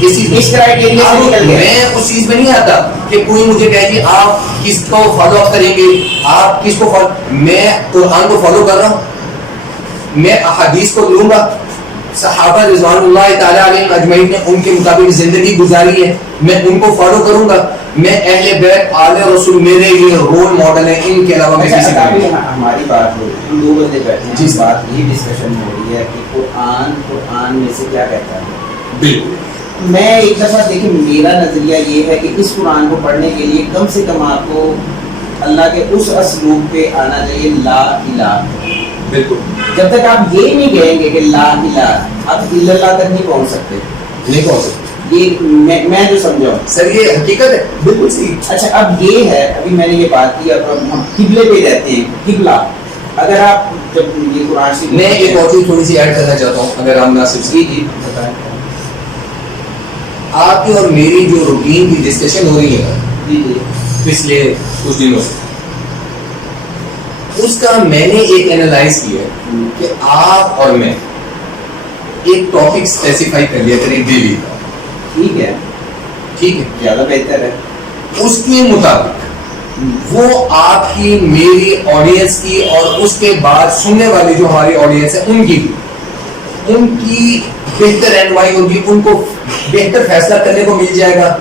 اس کرائٹیریا سے نکل گئے. میں اس چیز میں نہیں آتا کہ کوئی مجھے کہے کہ آپ کس کو فالو اپ کریں گے, آپ کس کو فالو. میں قرآن کو فالو کر رہا ہوں, میں احادیث کو لوں گا. صحابہ رضوان اللہ تعالیٰ علیہم اجمعین نے ان کے مطابق زندگی گزاری ہے, میں ان کو فالو کروں گا. میں اہل بیت آل رسول میرے لیے رول ماڈل ہیں, ان کے علاوہ میں کسی کا نہیں. ہماری بات ہو رہی ہے, ہم دو بندے بیٹھے ہیں, جس بات یہ ڈسکشن ہو رہی ہے کہ قرآن میں سے کیا کہتا ہے. بالکل. میں ایک دفعہ دیکھیں, میرا نظریہ یہ ہے کہ اس قرآن کو پڑھنے کے لیے کم سے کم آپ کو اللہ کے اس اسلوب پہ آنا چاہیے, لا الہ. بالکل. جب تک آپ یہ نہیں کہیں گے کہ لا الہ, آپ الا اللہ تک نہیں پہنچ سکتے. نہیں پہنچ سکتے. یہ میں جو سمجھا ہوں سر, یہ حقیقت ہے. بالکل صحیح. اچھا اب یہ ہے, ابھی میں نے یہ بات کی, اب ہم قبلے پہ رہتے ہیں. قبلہ اگر آپ جب یہ قرآن سے, میں ایک اور چیز تھوڑی سی ایڈ کرنا چاہتا ہوں اگر آپ مناسب سے. جی بتائیں. آپ کی اور میری جو روٹین کی ڈسکشن ہو رہی ہے جی پچھلے کچھ دنوں سے, اس کا میں نے ایک اینالائز کیا کہ آپ اور میں ایک ٹاپک اسپیسیفائی کر لیا کریں ڈیلی کا. ٹھیک ہے, ٹھیک ہے, زیادہ بہتر ہے. اس کے مطابق وہ آپ کی, میری آڈینس کی, اور اس کے بعد سننے والی جو ہماری آڈینس ہے ان کی بہتر رہنمائی ہوگی, ان کو بہتر فیصلہ کرنے کو مل جائے گا,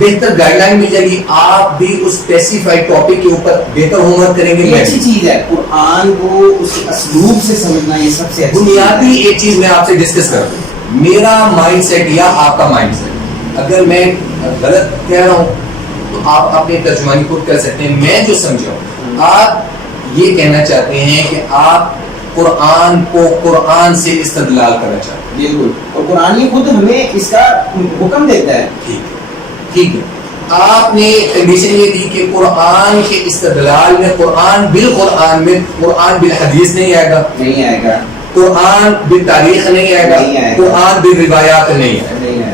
بہتر گائیڈ لائن مل جائے گی. آپ بھی اس اسپیسیفائڈ ٹاپک کے اوپر بہتر ہوم ورک کریں گے. یہ اچھی چیز ہے, قرآن کو اس اسلوب سے سمجھنا یہ سب سے بنیادی ایک چیز میں آپ سے ڈسکس کرتا ہوں. میرا مائنڈ سیٹ یا آپ کا مائنڈ سیٹ, اگر میں غلط کہہ رہا ہوں تو آپ اپنی ترجمانی خود کر سکتے ہیں. میں جو سمجھا ہوں, آپ یہ کہنا چاہتے ہیں کہ آپ قرآن کو قرآن سے استدلال کرنا چاہتے ہیں. بالکل, اور قرآن یہ خود ہمیں اس کا حکم دیتا ہے. ٹھیک ہے, آپ نے کنڈیشن یہ دی کہ قرآن کے استدلال میں قرآن بالقرآن میں قرآن بالحدیث نہیں آئے گا, نہیں آئے گا, قرآن بالتاریخ نہیں آئے گا, قرآن بالروایات نہیں آئے گا.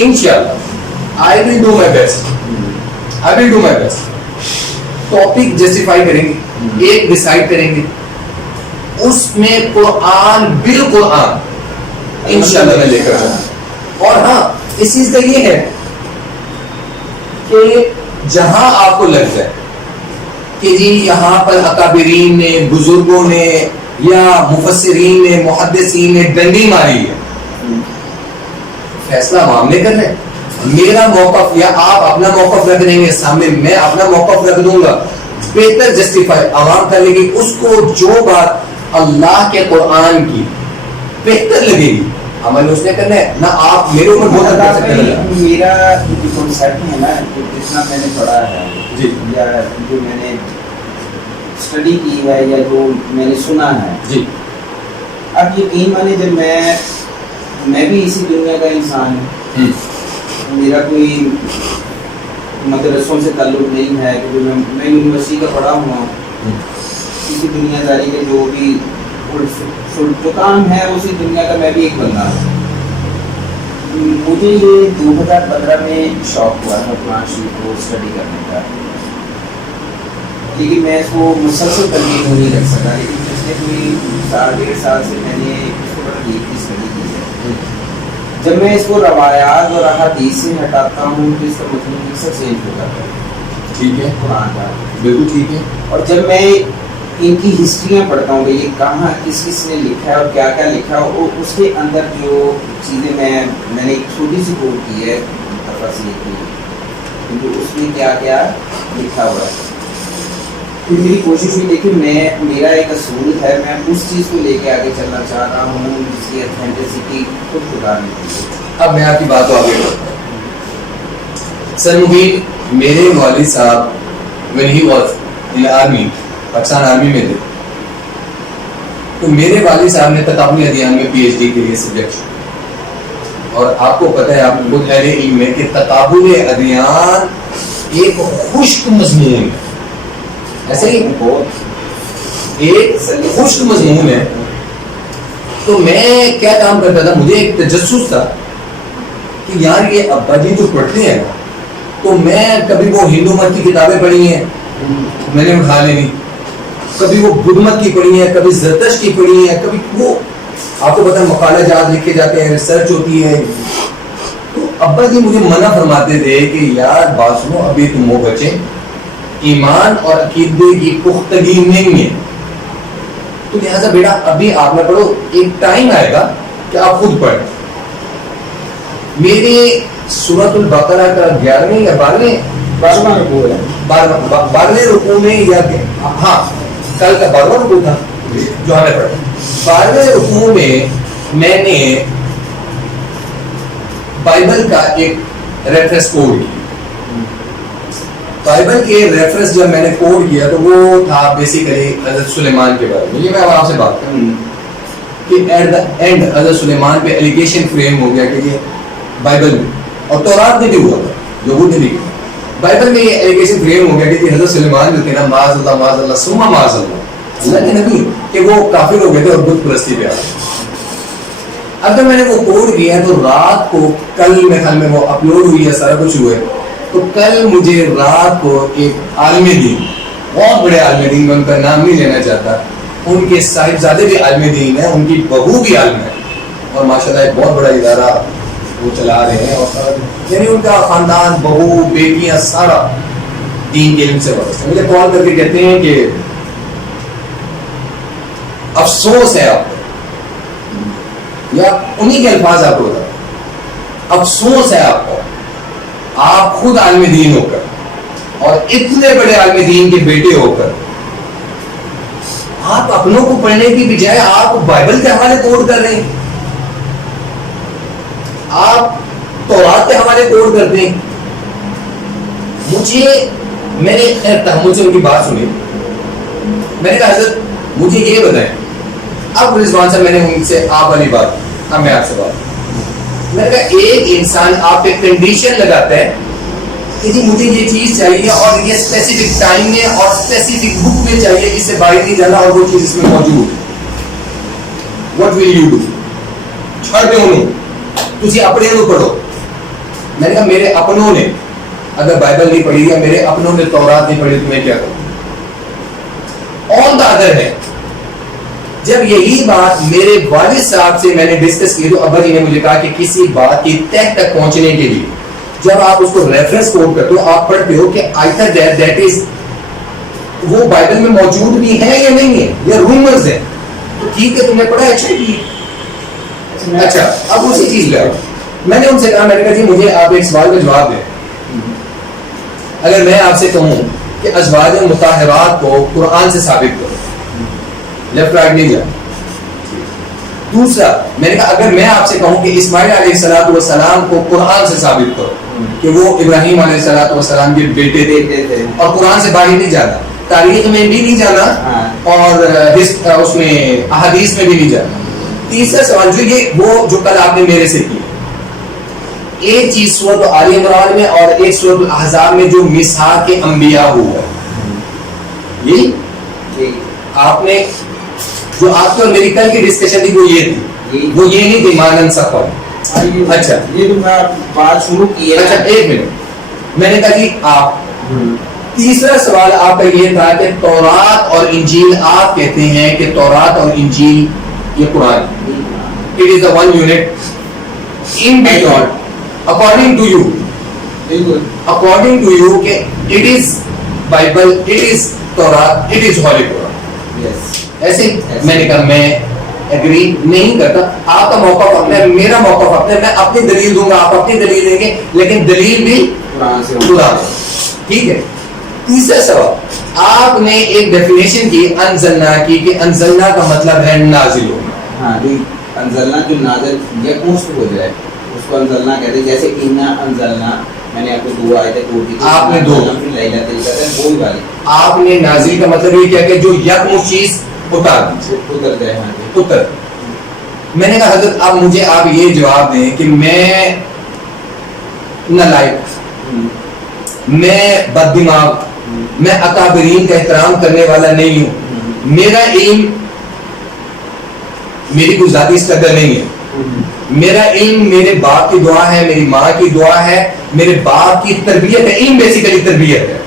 انشاءاللہ I will do my best. I will do my best. Topic justify کریں گے, ایک ڈیسائیڈ کریں گے, اس میں قرآن بالقرآن انشاءاللہ میں لے کر آؤں. اور ہاں اس چیز کا یہ ہے کہ جہاں آپ کو لگ جائے کہ جی یہاں پر اکابرین نے, بزرگوں نے یا مفسرین نے, محدثین نے ڈنڈی ماری ہے, فیصلہ عوام نے کرنا ہے. میرا موقف یا آپ اپنا موقف رکھ دیں گے سامنے, میں اپنا موقف رکھ دوں گا, بہتر جسٹیفائی عوام کر لے گی. اس کو جو بات اللہ کے قرآن کی بہتر لگے گی عمل اس نے کرنا ہے, نہ آپ میرے اوپر بہت کر سکتے ہیں. میرا جو کنسیپٹ ہے نا, جتنا میں نے پڑھا ہے جی, یا جو میں نے اسٹڈی کی ہے یا جو میں نے سنا ہے جی, اب یقین مانے جب میں بھی اسی دنیا کا انسان ہوں, میرا کوئی مدرسوں سے تعلق نہیں ہے کہ میں یونیورسٹی کا پڑھا ہوا ہوں, اسی دنیا داری کے جو بھی جو کام ہے اسی دنیا کا میں بھی ایک بندہ ہوں. مجھے یہ 2015 میں شوق ہوا تھا قرآن شریف کو اسٹڈی کرنے کا, لیکن میں اس کو مسلسل ترجیح نہیں رکھ سکا. لیکن پچھلے کوئی سال 1.5 سال سے میں نے اس کو بڑا ڈیپلی اسٹڈی کی ہے. جب میں اس کو روایات اور احادیث سے ہٹاتا ہوں تو اس کا مطلب سب چینج ہو جاتا ہے. ٹھیک ہے, قرآن کا بالکل ٹھیک ہے. اور جب میں ان کی ہسٹریاں پڑھتا ہوں کہ یہ کہاں کس کس نے لکھا ہے اور کیا کیا لکھا ہے, اور اس کے اندر جو چیزیں میں نے ایک چھوٹی سی کوٹ کی ہے تفسیر کی, کیونکہ اس میں کیا کیا لکھا ہوا ہے. پھر میری کوشش ہوئی, لیکن میرا ایک اصول ہے, میں اس چیز کو لے کے آگے چلنا چاہ رہا ہوں جس کی اتھینٹسٹی خود خدا نے دی. اب میں آپ کی بات کو آگے بڑھتا ہوں. سر مبین میرے والد صاحب when he was in army, Pakistan army میں تھے, تو میرے والد صاحب نے تقابلی ادیان میں پی ایچ ڈی کے لیے سبجیکٹ, اور آپ کو پتہ ہے, آپ خود اہل علم ہے کہ تقابل ادیان ایک خشک مضمون ہے, ایسے ہی ایک خشک مضمون ہے. تو میں کیا کام کرتا تھا, مجھے ایک تجسس تھا کہ یار یہ ابا جی جو پڑھتے ہیں, تو میں کبھی وہ ہندو مت کی کتابیں پڑھی ہیں میں نے اٹھا لینی, کبھی وہ بدھ مت کی پڑھی ہیں, کبھی زرتشت کی پڑھی ہیں, کبھی وہ آپ کو پتہ ہے مقالہ جات لکھے جاتے ہیں, ریسرچ ہوتی ہے. تو ابا جی مجھے منع فرماتے تھے کہ یار بات سنو, ابھی تم وہ بچے, ایمان اور عقیدے کی پختگی نہیں ہے, تو لہٰذا بیٹا ابھی آپ نہ پڑھو, ایک ٹائم آئے گا کہ آپ خود پڑھیں. میرے سورۃ البقرہ کا 11ویں یا 12ویں رکوع میں, یا ہاں کل کا 12واں رکوع تھا جو ہمیں پڑھا, 12ویں رکوع میں نے بائبل کا ایک ریفرنس کوڈ کیا. بائبل کے ریفرنس جب میں نے کوڈ کیا تو وہ تھا بیسیکلی حضرت سلیمان کے بارے میں. یہ میں آپ سے بات کروں کہ ایٹ دا اینڈ حضرت سلیمان پہ ایلیگیشن فریم ہو گیا کہ یہ بائبل میں, اور تورات میں بھی ہوا تھا, یہود نے بھی کیا, بائبل میں یہ ایلیگیشن فریم ہو گیا کہ حضرت سلیمان جو تھے نا, معاذ اللہ ثم معاذ اللہ کے نبی, کہ وہ کافر ہو گئے تھے اور بت پرستی پہ آ گئے. اب جب میں نے وہ کوڈ کیا تو رات کو, کل میں خیال میں وہ اپلوڈ ہوئی ہے, سارا کچھ ہوا ہے, تو کل مجھے رات کو ایک عالم دین, بہت بڑے عالم دین, میں ان کا نام نہیں لینا چاہتا, ان کے صاحبزادے بھی عالم دین ہیں, ان کی بہو بھی عالم ہے, اور ماشاءاللہ ایک بہت بڑا ادارہ وہ چلا رہے ہیں, اور یعنی ان کا خاندان, بہو, بیٹیاں, سارا دین کے علم سے وابستہ. مجھے کال کر کے کہتے ہیں کہ افسوس ہے آپ کو, یا انہی کے الفاظ آپ کو بتا, افسوس ہے آپ کو, آپ خود عالم دین ہو کر اور اتنے بڑے عالم دین کے بیٹے ہو کر آپ اپنوں کو پڑھنے کی بجائے آپ بائبل کے حوالے کوڈ کر رہے ہیں, آپ تورات کے حوالے کوڈ کرتے ہیں. میں نے خیر تحمل سے ان کی بات سنی, میں نے کہا حضرت مجھے یہ بتائیں, اب رضوان صاحب میں نے ان سے آپ والی بات, اب میں آپ سے بات, میں نے کہا ایک انسان آپ پہ کنڈیشن لگاتا ہے کہ جی مجھے یہ چیز چاہیے اور یہ اسپیسیفک ٹائم میں اور اسپیسیفک بک میں چاہیے, اس سے باہر نہیں جانا, اور وہ چیز اس میں موجود. What will you do? چھوڑ دے انہوں, تجھے اپنے نو پڑھو. میں نے کہا میرے اپنوں نے اگر بائبل نہیں پڑھی یا میرے اپنوں نے تورات نہیں پڑھی تو میں کیا کروں؟ آن دا ادر ہے, جب یہی بات میرے والد صاحب سے میں نے ڈسکس کی تو ابا جی نے مجھے کہا کہ کسی بات کی تہ تک پہنچنے کے لیے جب آپ اس کو ریفرنس کوٹ کرتے ہو, آپ پڑھتے ہو کہ آئتھر دیٹ از وہ بائبل میں موجود بھی ہے یا نہیں ہے, یا رومرز ہے, تو ٹھیک ہے تم نے پڑھا, اچھا کیا. اچھا اب اسی چیز پہ میں نے ان سے کہا, میں نے کہا جی مجھے آپ ایک سوال کا جواب دیں. اگر میں آپ سے کہوں کہ ازواج مطہرات کو قرآن سے ثابت کرو, لیفٹ رائٹ نہیں جا. دوسرا میں نے کہا اگر میں آپ سے کہوں کہ اسماعیل علیہ السلام کو قرآن سے ثابت کرو کہ وہ ابراہیم علیہ السلام کے بیٹے تھے اور قرآن سے باہر نہیں جانا, تاریخ میں بھی نہیں جانا اور اس میں احادیث میں بھی نہیں جانا. تیسرا سوال جو یہ وہ جو کل آپ نے میرے سے کی, ایک چیز سورۃ آل عمران میں اور ایک سورۃ الاحزاب میں جو میثاق انبیاء ہوا یہ آپ نے جو آپ کی اور میری کل کی ڈسکشن تھی وہ یہ تھی, وہ یہ نہیں تھی مانن سفر. اچھا یہ تو میں بات شروع کی ہے. اچھا ایک منٹ, میں نے کہا جی آپ تیسرا سوال آپ کا یہ تھا کہ تورات اور انجیل, آپ کہتے ہیں کہ تورات اور انجیل یہ قرآن, it is the one unit in God according to you, according to you کہ it is Bible, it is Torah, it is Holy Quran. ایسے میں نے کہا میں ایگری نہیں کرتا, آپ کا موقف اپنا ہے, میرا موقف اپنا ہے, میں اپنی دلیل دوں گا, آپ اپنی دلیل دیں گے, لیکن دلیل بھی قرآن. ٹھیک ہے. تیسرا سوال آپ نے ایک ڈیفینیشن کی انزلنا کی کہ انزلنا کا مطلب ہے نازل ہونا. ہاں جی, انزلنا جو نازل یا پوسٹ ہو جائے اس کو انزلنا کہتے ہیں. جیسے انا انزلنا, میں نے آپ کو دو آیتیں کوٹ دی, آپ نے دو, آپ نے نازل کا مطلب یہ کیا کہ جو یکم چیز اتار جائے. ہاں جی اتر. میں نے کہا حضرت اب مجھے آپ یہ جواب دیں کہ میں نالائق, میں بد دماغ, میں اکابرین کا احترام کرنے والا نہیں ہوں, میرا علم میری کوئی ذاتی اسٹرگل نہیں ہے, میرا علم میرے باپ کی دعا ہے, میری ماں کی دعا ہے, میرے باپ کی تربیت ہے. علم بیسیکلی تربیت ہے,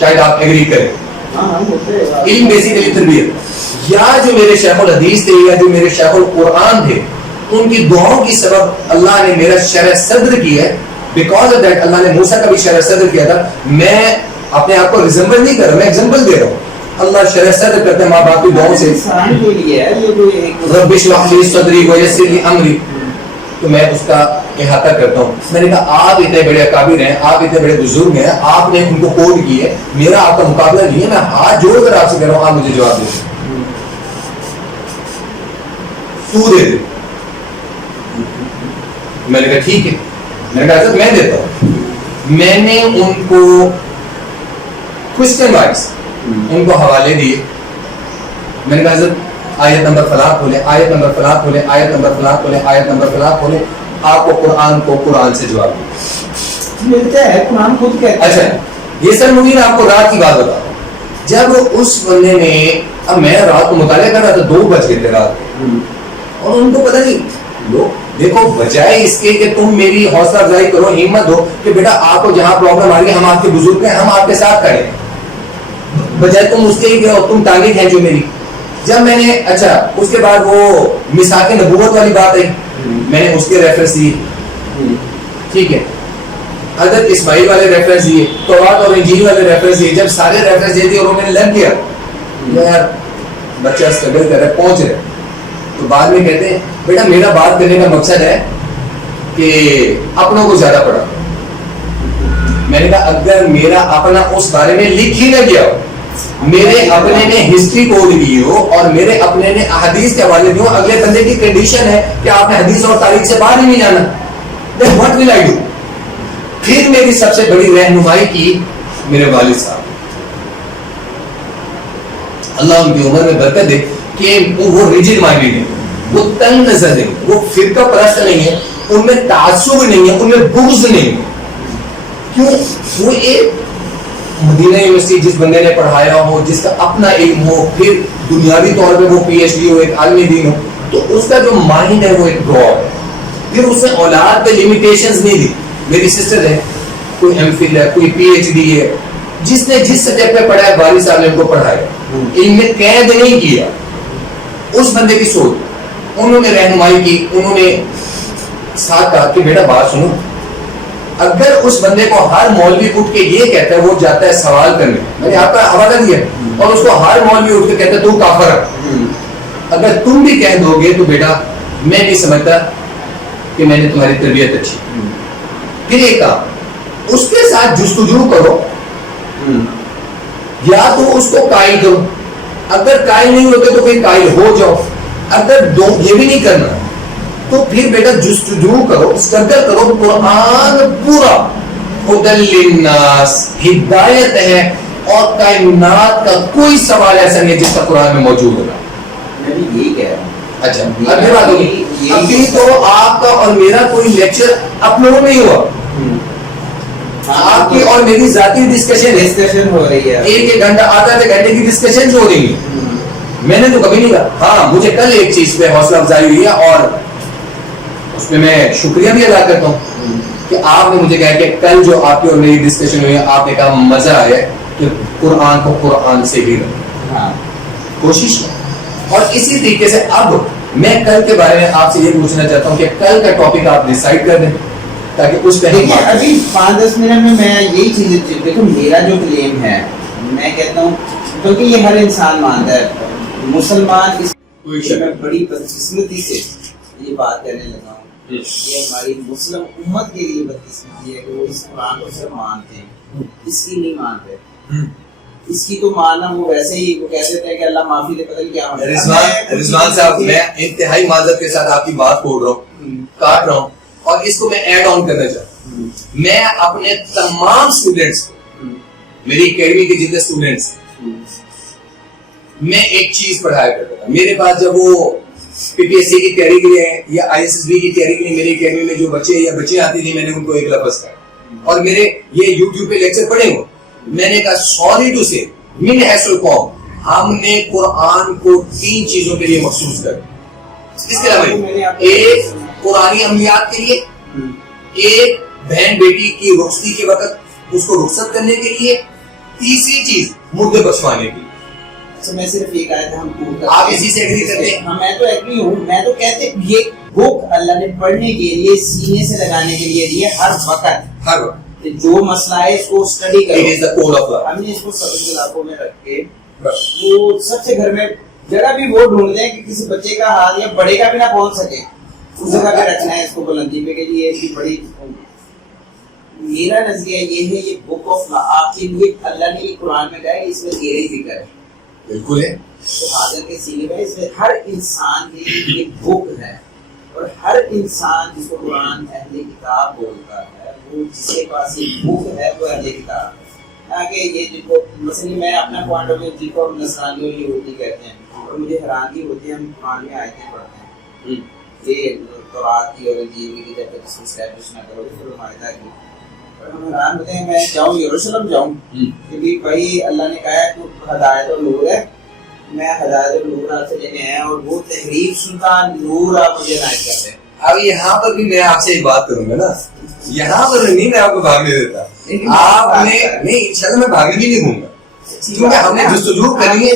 شاید آپ ایگری کریں, علم بیسیکلی تربیت. یا جو میرے شیخ الحدیث تھے یا جو میرے شیخ القرآن تھے, ان کی دعاؤں کی سبب اللہ نے میرا شرح صدر کیا ہے. بیکاز آف دیٹ اللہ نے موسیٰ کا بھی شرح صدر کیا تھا. میں اپنے آپ کو ریزمبل نہیں کر رہا, میں ایگزامپل دے رہا ہوں. اللہ شرح صدر کرتے ہیں ماں باپ کی دعاؤں سے, رب اشرح لی صدری ویسر لی امری, تو میں اس کا احاطہ کرتا ہوں. میں نے کہا آپ اتنے بڑے اکابر ہیں, آپ اتنے بڑے بزرگ ہیں, آپ نے ان کو کوڈ کی ہے, میرا آپ کا مقابلہ نہیں ہے. میں ہاتھ جوڑ کر آپ سے کہہ رہا ہوں, آپ مجھے جواب دیں. تو دے دے. میں نے کہا ٹھیک ہے, میں نے کہا میں دیتا ہوں. میں نے ان کو کوسچن وائز ان کو حوالے دیے. میں نے کہا حضرت آیت نمبر فلاں کھولیں, آیت نمبر فلاں کھولیں, آیت نمبر فلاں کھولیں, آیت نمبر فلاں کھولیں, آپ کو قرآن سے جواب ملتا ہے. قرآن خود کہتا ہے. اچھا یہ سر مجھے آپ کو رات کی بات بتا, جب اس بندے نے, اب میں رات کو مطالعہ کر رہا تھا, 2 بج گئے تھے رات, اور ان کو پتہ نہیں, لو دیکھو بجائے اس کے کہ تم میری حوصلہ افزائی کرو, ہمت ہو کہ بیٹا آپ کو جہاں پرابلم آ رہی ہے ہم آپ کے بزرگ ہیں, ہم آپ کے ساتھ کھڑے ہیں, بجائے تم اس کے ہی کہ تم تاریخ ہیں جو میری. جب میں نے اچھا اس کے بعد وہ میثاق نبوت والی بات آئی, میں نے اس کے ریفرنس دیے. ٹھیک ہے, حضرت اسماعیل والے ریفرنس دیے, تورات اور انجیل والے ریفرنس دیے. جب سارے ریفرنس دے دیے اور میں نے لگ گیا یار بچہ اسٹرگل کر رہا ہے, پہنچ رہا ہے, تو بعد میں کہتے ہیں بیٹا میرا بات کرنے کا مقصد ہے کہ اپنوں کو زیادہ پڑھا. میں نے کہا اگر میرا اپنا اس بارے میں لکھ ہی نہ گیا ہو, میرے اپنے نے ہسٹری کوڈ کی ہو اور میرے اپنے نے احادیث کے حوالے دیے ہو, اگلے بندے کی کنڈیشن ہے کہ آپ نے حدیث اور تاریخ سے باہر ہی نہیں جانا, then what will I do? پھر میری سب سے بڑی رہنمائی کی میرے والد صاحب, اللہ ان کی عمر میں برکت دے, کہ وہ ریجڈ مائنڈیڈ ہے, وہ تنگ نظر نہیں, وہ فرقہ پرست نہیں ہے, ان میں تعصب نہیں ہے, ان میں بغض نہیں ہے. کیوں؟ وہ ایک مدینہ یونیورسٹی جس بندے نے پڑھایا ہو, جس کا اپنا علم ہو, پھر دنیاوی طور پہ وہ پی ایچ ڈی ہو, ایک عالمی دین ہو, تو اس کا جو مائنڈ ہے وہ ایک براڈ ہے. پھر اس نے اولاد پہ لمیٹیشنز نہیں دی. میری سسٹر ہے, کوئی ایم فل ہے, کوئی پی ایچ ڈی ہے, جس نے جس سبجیکٹ پہ پڑھا ہے والد صاحب نے ان کو پڑھایا, علم میں قید نہیں کیا. اس بندے کی سوچ, انہوں نے رہنمائی کی, انہوں نے ساتھ کہا کہ بیٹا بات سنو, اگر اس بندے کو ہر مولوی اٹھ کے یہ کہتا ہے, وہ جاتا ہے سوال کرنے, میں نے آپ کا حوالہ دیا, اور اس کو ہر مولوی اٹھ کے کہتا ہے تو کافر ہے, اگر تم بھی کہہ دو گے تو بیٹا میں نہیں سمجھتا کہ میں نے تمہاری تربیت اچھی. پھر ایک کام, اس کے ساتھ جستجو کرو, یا تو اس کو قائل کرو, اگر قائل نہیں ہوتے تو پھر قائل ہو جاؤ, اگر یہ بھی نہیں کرنا تو پھر بیٹا جستجو کرو, اسٹرگل کرو. قرآن پورا ہدی للناس, ہدایت ہے, اور کائنات کا کوئی سوال ایسا نہیں ہے جس کا قرآن میں موجود ہوگا. میں بھی یہی کہہ رہا ہوں. اچھا اگلی بات ہوگی, ابھی تو آپ کا اور میرا کوئی لیکچر اپلوڈ نہیں ہوا, آپ کی اور میری ذاتی ڈسکشن ہو رہی ہے, ایک گھنٹہ آدھا گھنٹے کی ڈسکشن ہو رہی ہے. میں نے تو کبھی نہیں کہا. ہاں مجھے کل ایک چیز پہ حوصلہ افزائی ہوئی ہے, اور اس میں شکریہ بھی ادا کرتا ہوں کہ آپ نے مجھے کہا کہ کل جو آپ کی اور میری ڈسکشن ہوئی ہے, آپ نے کہا مزہ آیا کہ قرآن کو قرآن سے ہی رکھیں, کوشش ہے. اور اسی طریقے سے اب میں کل کے بارے میں آپ سے یہ پوچھنا چاہتا ہوں کہ کل کا ٹاپک آپ ڈیسائیڈ کر دیں, تاکہ اس پہ ابھی 5-10 منٹ میں یہی چیزیں دیکھو. میرا جو کلیم ہے, میں کہتا ہوں کیونکہ یہ ہر انسان مانتا ہے, مسلمان اس میں بڑی بدقسمتی سے یہ بات کرنے لگا ہوں. یہ ہماری مسلم امت کے لیے بدقسمتی ہے کہ وہ اس قرآن کو صرف مانتے ہیں, اس کی نہیں مانتے. اس کی تو ماننا وہ ویسے ہی وہ کہہ دیتے ہیں کہ اللہ معافی دے, پتہ نہیں کیا. رضوان صاحب, میں انتہائی معذرت کے ساتھ آپ کی بات کھول رہا ہوں, کاٹ رہا ہوں, اور اس کو میں ایڈ آن کرنا چاہتا ہوں. میں اپنے تمام اسٹوڈینٹس کو, میری اکیڈمی کے جتنے اسٹوڈینٹس, میں ایک چیز پڑھایا کرتا تھا. میرے پاس جب وہ پی پی ایس سی کی تیاری کے لیے یا آئی ایس ایس بی کی تیاری کے لیے میری اکیڈمی میں جو بچے یا بچے آتی تھی, میں نے ان کو ایک لفظ کہا, اور میرے یہ یوٹیوب پہ لیکچر پڑھے ہوں, میں نے کہا سوری ٹو سے من حیث القوم, ہم نے قرآن کو 3 چیزوں کے لیے مخصوص کر, اس کے علاوہ ایک قرآنی عملیات کے لیے, ایک بہن بیٹی کی رخصتی کے وقت اس کو رخصت کرنے کے لیے, تیسری چیز مردے بچوانے کے لیے. اچھا میں صرف یہ کہا تھا, ہم آپ اسی سے ایگری کرتے ہیں؟ میں تو ایگری ہوں. میں تو کہتے یہ بک اللہ نے پڑھنے کے لیے, سینے سے لگانے کے لیے دی ہے, ہر وقت جو مسئلہ ہے اس کو اسٹڈی کرو. ہم نے اس کو سب علاقوں میں رکھ کے وہ سب سے گھر میں جگہ بھی وہ ڈھونڈ دیں کہ کسی بچے کا ہاتھ یا بڑے کا بھی نہ پہنچ سکے, اس جگہ پہ رکھنا ہے اس کو بلندی پہ, کہ یہ بھی بڑی. میرا نظریہ یہ ہے, یہ بک آف آپ کے لیے اللہ نے یہ قرآن میں کہا ہے, اس میں تیرے ذکر ہے. بالکل ہے, تو حاضر کے سینے میں اس میں ہر انسان کے لیے ایک بک ہے, اور ہر انسان جس کو قرآن اہل کتاب بولتا ہے, وہ جس کے پاس ایک بک ہے وہ اہل کتاب ہے. تاکہ یہ جن کو مثلا میں اپنا پوائنٹ آف ویو جن کو نصرانی اور یہودی کہتے ہیں, اور مجھے حیرانگی ہوتی ہے, ہم قرآن میں آیتیں پڑھتے ہیں کہ تورات کی اور انجیل کی جب تک اس کو اسٹیبلش نہ کرو پھر معاہدہ کی, اور ہم حیران ہوتے ہیں میں جاؤں یروشلم جاؤں, کیونکہ بھائی اللہ نے کہا ہے تو ہدایت اور نور ہے, میں ہدایت اور نور آپ سے لینے آیا, اور وہ تحریف سنتا نور آپ مجھے عنایت کرتے ہیں. اب یہاں پر بھی میں آپ سے ایک بات کروں گا نا, یہاں پر نہیں میں آپ کو بھاگنے دیتا, آپ نے نہیں انشاءاللہ میں بھاگنے بھی نہیں دوں گا, کیونکہ ہم نے جستجو کرنی ہے,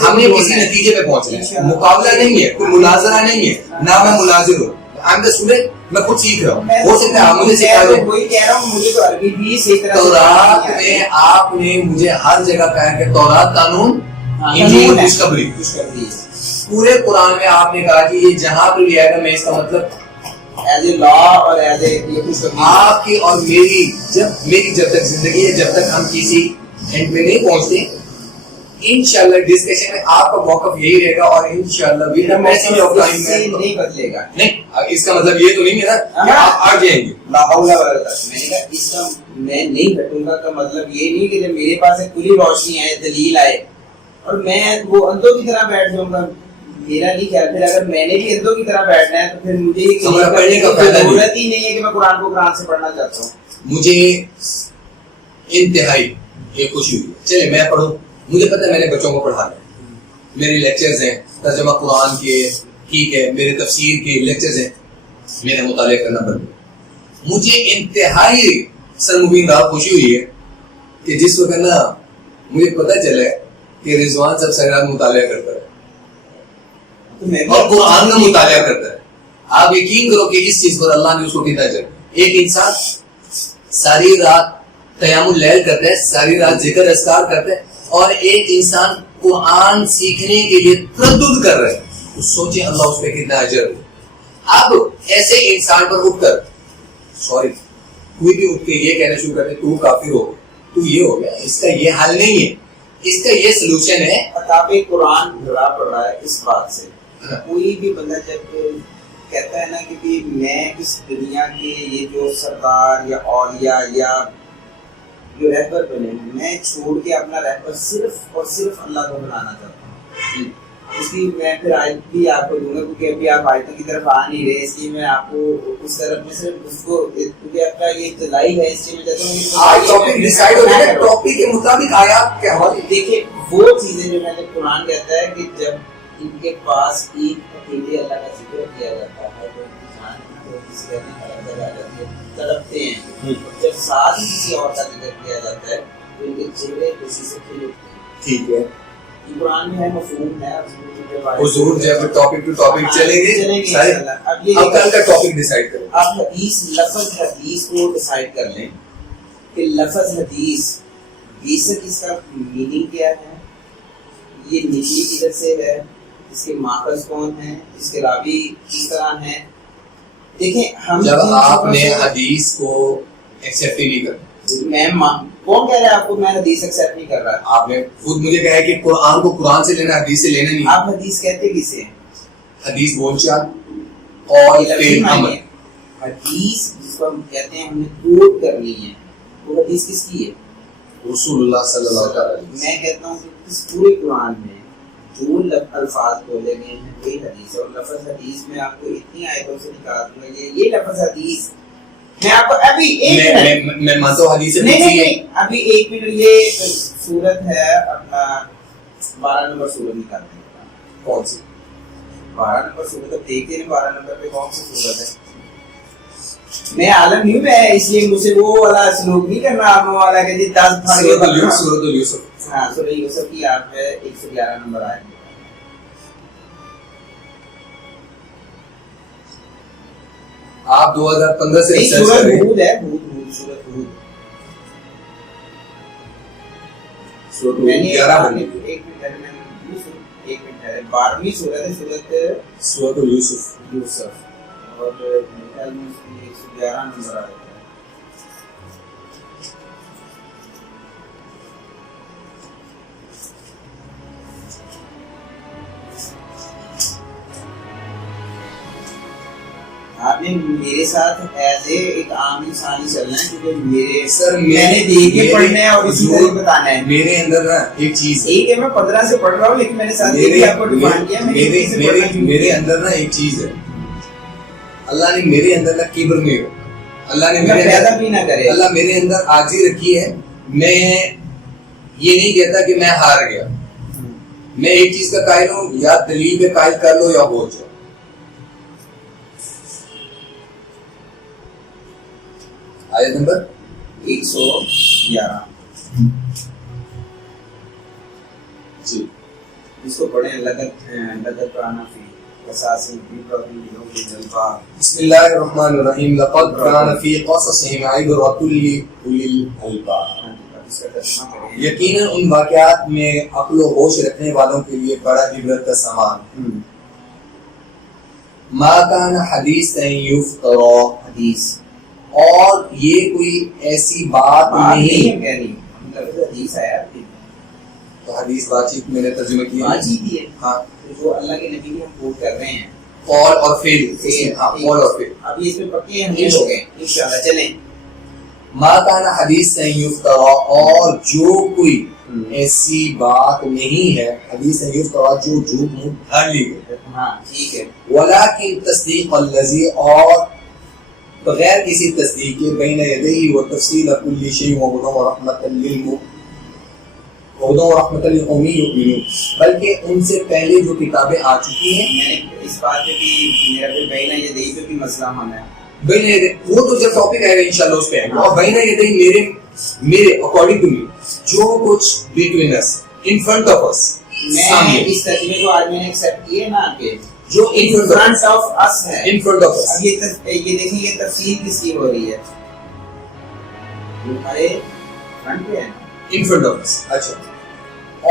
ہم نے کسی نتیجے پہ پہنچنا ہے. مقابلہ نہیں ہے, کوئی مناظرہ نہیں ہے, نہ میں مناظر ہوں, آئی ایم دا اسٹوڈنٹ, میں خود سیکھ رہا ہوں, ہو سکتا ہے آپ مجھے سکھا دیں. وہی کہہ رہا ہوں, مجھے تو عربی بھی صحیح طرح تورات میں آپ نے مجھے ہر جگہ کہا کہ تورات قانون, انجیل خوشخبری, پورے قرآن میں آپ نے کہا کہ یہ جہاں پر بھی آئے گا, میں اس کا مطلب ایز اے لا اور ایز اے یہ خوشخبری آپ کی اور میری جب تک زندگی ہے, جب تک ہم کسی اینڈ میں نہیں پہنچتے, انشاءاللہ ڈسکشن میں آپ کا موقف یہی رہے گا, اور انشاءاللہ بھی ہم میسج آف ٹائم نہیں بدلے گا. نہیں, اس کا مطلب یہ تو نہیں ہے نا کہ آپ آ جائیں گے. لا حول ولا قوت. میں نے کہا اس کا میں نہیں ہٹوں گا کا مطلب یہ نہیں کہ جب میرے پاس ایک کھلی روشنی آئے, دلیل آئے, اور میں وہ اندھوں کی طرح بیٹھ جاؤں گا. میرا نہیں خیال, پھر اگر میں نے بھی اندھوں کی طرح بیٹھنا ہے تو پھر مجھے یہ ضرورت ہی نہیں ہے کہ میں قرآن کو قرآن سے پڑھنا چاہتا ہوں. مجھے انتہائی یہ خوشی ہوئی. چلے میں پڑھوں, مجھے پتہ ہے میں نے بچوں کو پڑھانا ہے, میرے لیکچرز ہیں ترجمہ قرآن کے, ٹھیک ہے, میرے تفسیر کے لیکچرز ہیں, میرا مطالعہ کرنا بند. مجھے انتہائی سرمبین رات خوشی ہوئی ہے کہ جس وقت نا مجھے پتہ چلا ہے کہ رضوان صاحب ساری رات مطالعہ کرتا ہے اور قرآن کا مطالعہ کرتا ہے. آپ یقین کرو کہ اس چیز پر اللہ نے اس کو کتنا جب ایک انسان ساری رات قیام اللیل کرتا ہے, ساری رات ذکر اذکار کرتا ہے, اور ایک انسان قرآن سیکھنے کے لیے تردد کر رہا ہے, تو سوچیں اللہ اس پہ کتنا اجر ہے. اب ایسے انسان پر اٹھ کر کوئی بھی اٹھ کے یہ کہنا شروع کرتے تو کافر ہو, تو یہ ہو گیا, اس کا یہ حل نہیں ہے, اس کا یہ سلوشن ہے. کتاب قرآن جڑا پڑ رہا ہے اس بات سے. کوئی بھی بندہ جب کہتا ہے نا کہ میں اس دنیا کے یہ جو سردار یا اولیاء یا جو رہبر بنے, میں چھوڑ کے اپنا رہبر صرف اور صرف اللہ کو بنانا چاہتا ہوں, اس لیے میں پھر آیت بھی آپ کو دوں گا, کیونکہ ابھی آپ آیتوں کی طرف آ نہیں رہے, اس لیے میں آپ کو اس طرف میں صرف اس کو, کیونکہ آپ کا یہ ابتدائی ہے, اس لیے میں چاہتا ہوں ٹاپک ڈیسائیڈ ہو جائے, ٹاپک کے مطابق آیات کے حوالے. دیکھیں وہ چیزیں جو میں نے قرآن کہتا ہے کہ جب ان کے پاس ایک اکیلے اللہ کا ذکر کیا جاتا ہے تو ان کی جان کسی کہتے ہیں حرکت آ جاتی ہے, تڑپتے ہیں. جب ساتھ ہی کسی اور کا ذکر کیا جاتا ہے تو ان کے چہرے خوشی سے کھل اٹھتے ہیں. ٹھیک ہے, یہ قرآن میں ہے, مفہوم ہے. حضور جب ٹاپک ٹو ٹاپک چلیں گے, اب کل کا ٹاپک ڈیسائیڈ کریں. آپ حدیث, لفظ حدیث کو ڈیسائیڈ کر لیں کہ لفظ حدیث بیسک اس کا میننگ کیا ہے, یہ نکلی کدھر سے ہے, اس کے ماخذ کون ہیں, اس کے راوی کس طرح ہیں. دیکھیں ہم جب آپ نے حدیث کو ایکسیپٹ ہی نہیں کرنا, میں کون کہہ رہا ہے آپ کو میں حدیث ایکسیپٹ نہیں کر رہا. آپ نے خود مجھے کہا ہے کہ قرآن کو قرآن سے لینا, حدیث سے لینا نہیں. آپ حدیث کہتے کسے ہیں؟ حدیث بول چال اور فعل عمل. حدیث جس کو ہم کہتے ہیں ہم نے کوٹ کرنی ہے, وہ حدیث کس کی ہے؟ رسول اللہ صلی اللہ علیہ وسلم. میں کہتا ہوں کہ اس پورے قرآن میں جو الفاظ بولے گئے ہیں وہی حدیث ہے, اور لفظ حدیث میں آپ کو اتنی آیتوں سے نکال دوں گا, یہ لفظ حدیث میں آپ کو ابھی ایک میں مانتا ہوں حدیث نہیں ابھی ایک منٹ, یہ سورت ہے اپنا 12 نمبر سورت نکالتے ہیں. کون سی 12 نمبر سورت؟ اب دیکھتے ہیں 12 نمبر پہ کون سی سورت ہے. میں عالم نہیں, میں اس لیے مجھے وہ والا سلوک نہیں کرنا آپ والا کہ جی 10 پھڑ گئے. سورۃ یوسف, ہاں سورۃ یوسف کی آپ ہے 111 نمبر آئے. آپ 2015 سے ریسرچ سورۃ کر رہے ہیں. ہود ہے, ہود سورۃ ہود. سورۃ میں نے 11 بنی, ایک منٹ ہے 12ویں سورت ہے سورۃ یوسف اور میرے خیال میں اس کی 111 نمبر آیا ہے. آپ نے میرے ساتھ ایز اے ایک عام انسان ہی چلنا ہے, کیونکہ میرے سر میں نے دیکھ کے پڑھنا ہے اور اسی طرح بتانا ہے. میرے اندر نا ایک چیز ایک ہے, میں 15 سے پڑھ رہا ہوں, لیکن میں نے ساتھ دیکھ آپ کو ڈیفائن کیا. میرے اندر نا ایک چیز ہے, اللہ نے میرے اندر نا کبر نہیں ہو, اللہ نے میرے پیدا بھی نہ کرے, اللہ میرے اندر عاجزی رکھی ہے. میں یہ نہیں کہتا کہ میں ہار گیا, میں ایک چیز کا قائل ہوں, یا دلیل پہ قائل کر لو یا بول جاؤ. آیت نمبر 111 جی, اس کو پڑھیں. لقد کان فی قصصہم عبرۃ لأولی الألباب. بسم اللہ الرحمن الرحیم. لقد کان فی قصصہم عبرۃ لأولی الألباب. یقیناً ان واقعات میں عقل و ہوش رکھنے والوں کے لیے بڑا عبرت کا سامان. ما کان حدیثا یفترا, حدیث اور یہ کوئی ایسی بات نہیں کہنی, حدیث آیا تو حدیث بات چیت میں نے ترجمہ کیا ہے. ہاں, جو اللہ کے نبی ہم کوٹ کر رہے ہیں قول اور فعل. ہاں, قول اور فعل. ابھی اس میں پکے ہم ہو گئے انشاءاللہ. چلیں. ما کان حدیث یفترا, اور جو کوئی ایسی بات نہیں ہے, حدیث یفترا جو جھوٹ منہ ڈھال لی گئی. ہاں ٹھیک ہے. ولکن تصدیق الذی, اور بغیر کسی تصدیق کے بین یدیہ وتفصیل کل شیء وہدی ورحمۃ للقوم یؤمنون، بلکہ ان سے پہلے جو کتابیں آ چکی ہیں. میں نے اس بات پہ بھی میرا بھی بین یدیہ پہ بھی مسئلہ ہونا ہے. بین یدیہ وہ تو جب ٹاپک آئے گا انشاءاللہ اس پہ آئے گا. اور بین یدیہ میرے اکارڈنگ ٹو می جو کچھ between us in front of us, میں اس ترجمے کو آج میں نے ایکسپٹ کیا نا کہ جو ان فرنٹ آف اس ہے. ان فرنٹ آف اس، اب یہ دیکھیں یہ تفصیل کس کی ہو رہی ہے؟ ہمارے فرنٹ پہ ہے ان فرنٹ آف اس. اچھا،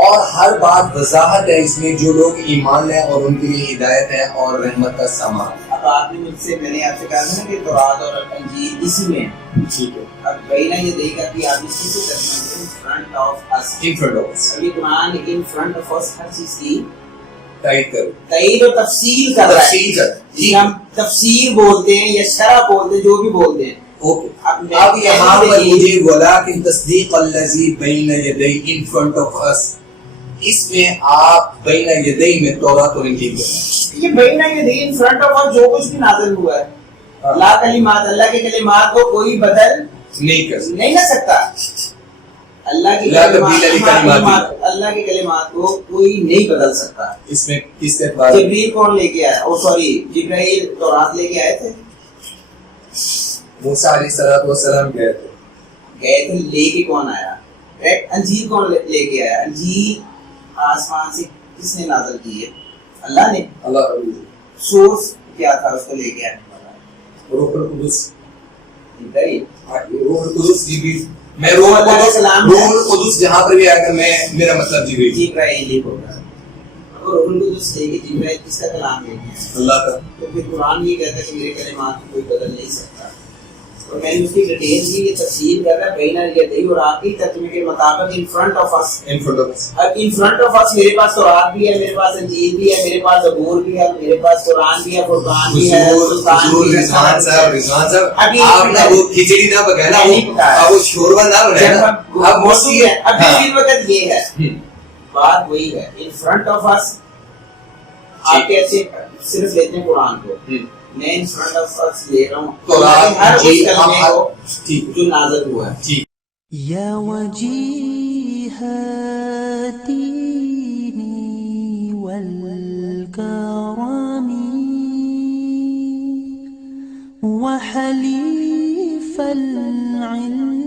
اور ہر بات وضاحت ہے اس میں، جو لوگ ایمان لیں اور ان کے لیے ہدایت ہے اور رحمت کا سامان. اب آپ نے مجھ سے، میں نے آپ سے کہا تھا نا کہ تورات اور انجیل اسی میں ہے. ٹھیک ہے. اب بین یدیہ کا بھی آپ اس سے ترجمہ in front of us. In front of us, اب یہ قرآن ان فرنٹ آف اس ہر چیز کی تائید کرو، تائید اور تفصیل کر رہا ہے. تفصیل کر. جی ہم تفسیر بولتے ہیں یا شرح بولتے ہیں، جو بھی بولتے ہیں. اوکے. اب یہاں پر مجھے ولیکن تصدیق الذی بین یدی ان فرنٹ آف اس، اس میں آپ بین یدی میں تورات اور انجیل کریں. یہ بین یدی ان فرنٹ آف اس جو کچھ بھی نازل ہوا ہے، لا کلمات، اللہ کے کلمات کو کوئی بدل نہیں کر سکتا. نہیں کر سکتا. اللہ کی کلمات، اللہ کے کلمات کو کوئی نہیں بدل سکتا. اس میں کس اعتبار جبریل کون لے کے آیا؟ او سوری، جبرائیل تورات لے کے آئے تھے. موسیٰ علیہ السلام گئے تھے، لے کے کون آیا؟ انجیل کون لے کے آیا؟ انجیل آسمان سے کس نے نازل کی ہے؟ اللہ نے. اللہ سورس کیا تھا اس کو لے کے آنے والا؟ روح القدس. روح القدس جبریل. میں روح القدس جہاں پر بھی آیا کر میں میرا مطلب جبرائیل ہی ہوگا. روح القدس لے کے جبرائیل کس کا کلام لے کے اللہ کا. تو پھر قرآن یہ کہتا ہے کہ میرے کلمات کو کوئی بدل نہیں سکتا. اور میں نے اس کی ڈیٹیل کی یہ تفصیل کر رہا ہے بین یدی، اور آپ کی ترجمے کے مطابق in front of us. In front of us. اب ان فرنٹ آف اس میرے پاس تورات بھی ہے، میرے پاس انجیل بھی ہے، میرے پاس زبور بھی ہے، میرے پاس قرآن بھی ہے، فرقان بھی ہے. رضوان صاحب آپ نے وہ کھچڑی نہ پکایا نا، آپ وہ شوربہ نہ بنایا. اب موسیقی ہے، اب اس وقت یہ ہے بات وہی ہے. ان فرنٹ آف اس آپ کیسے صرف لیتے ہیں قرآن کو، میں ان فرنٹ آف اس لے رہا ہوں تورات ہر اس کلمے کو جو نازل ہوا ہے. یا وجیہ دینی والکرم وحلیف العلم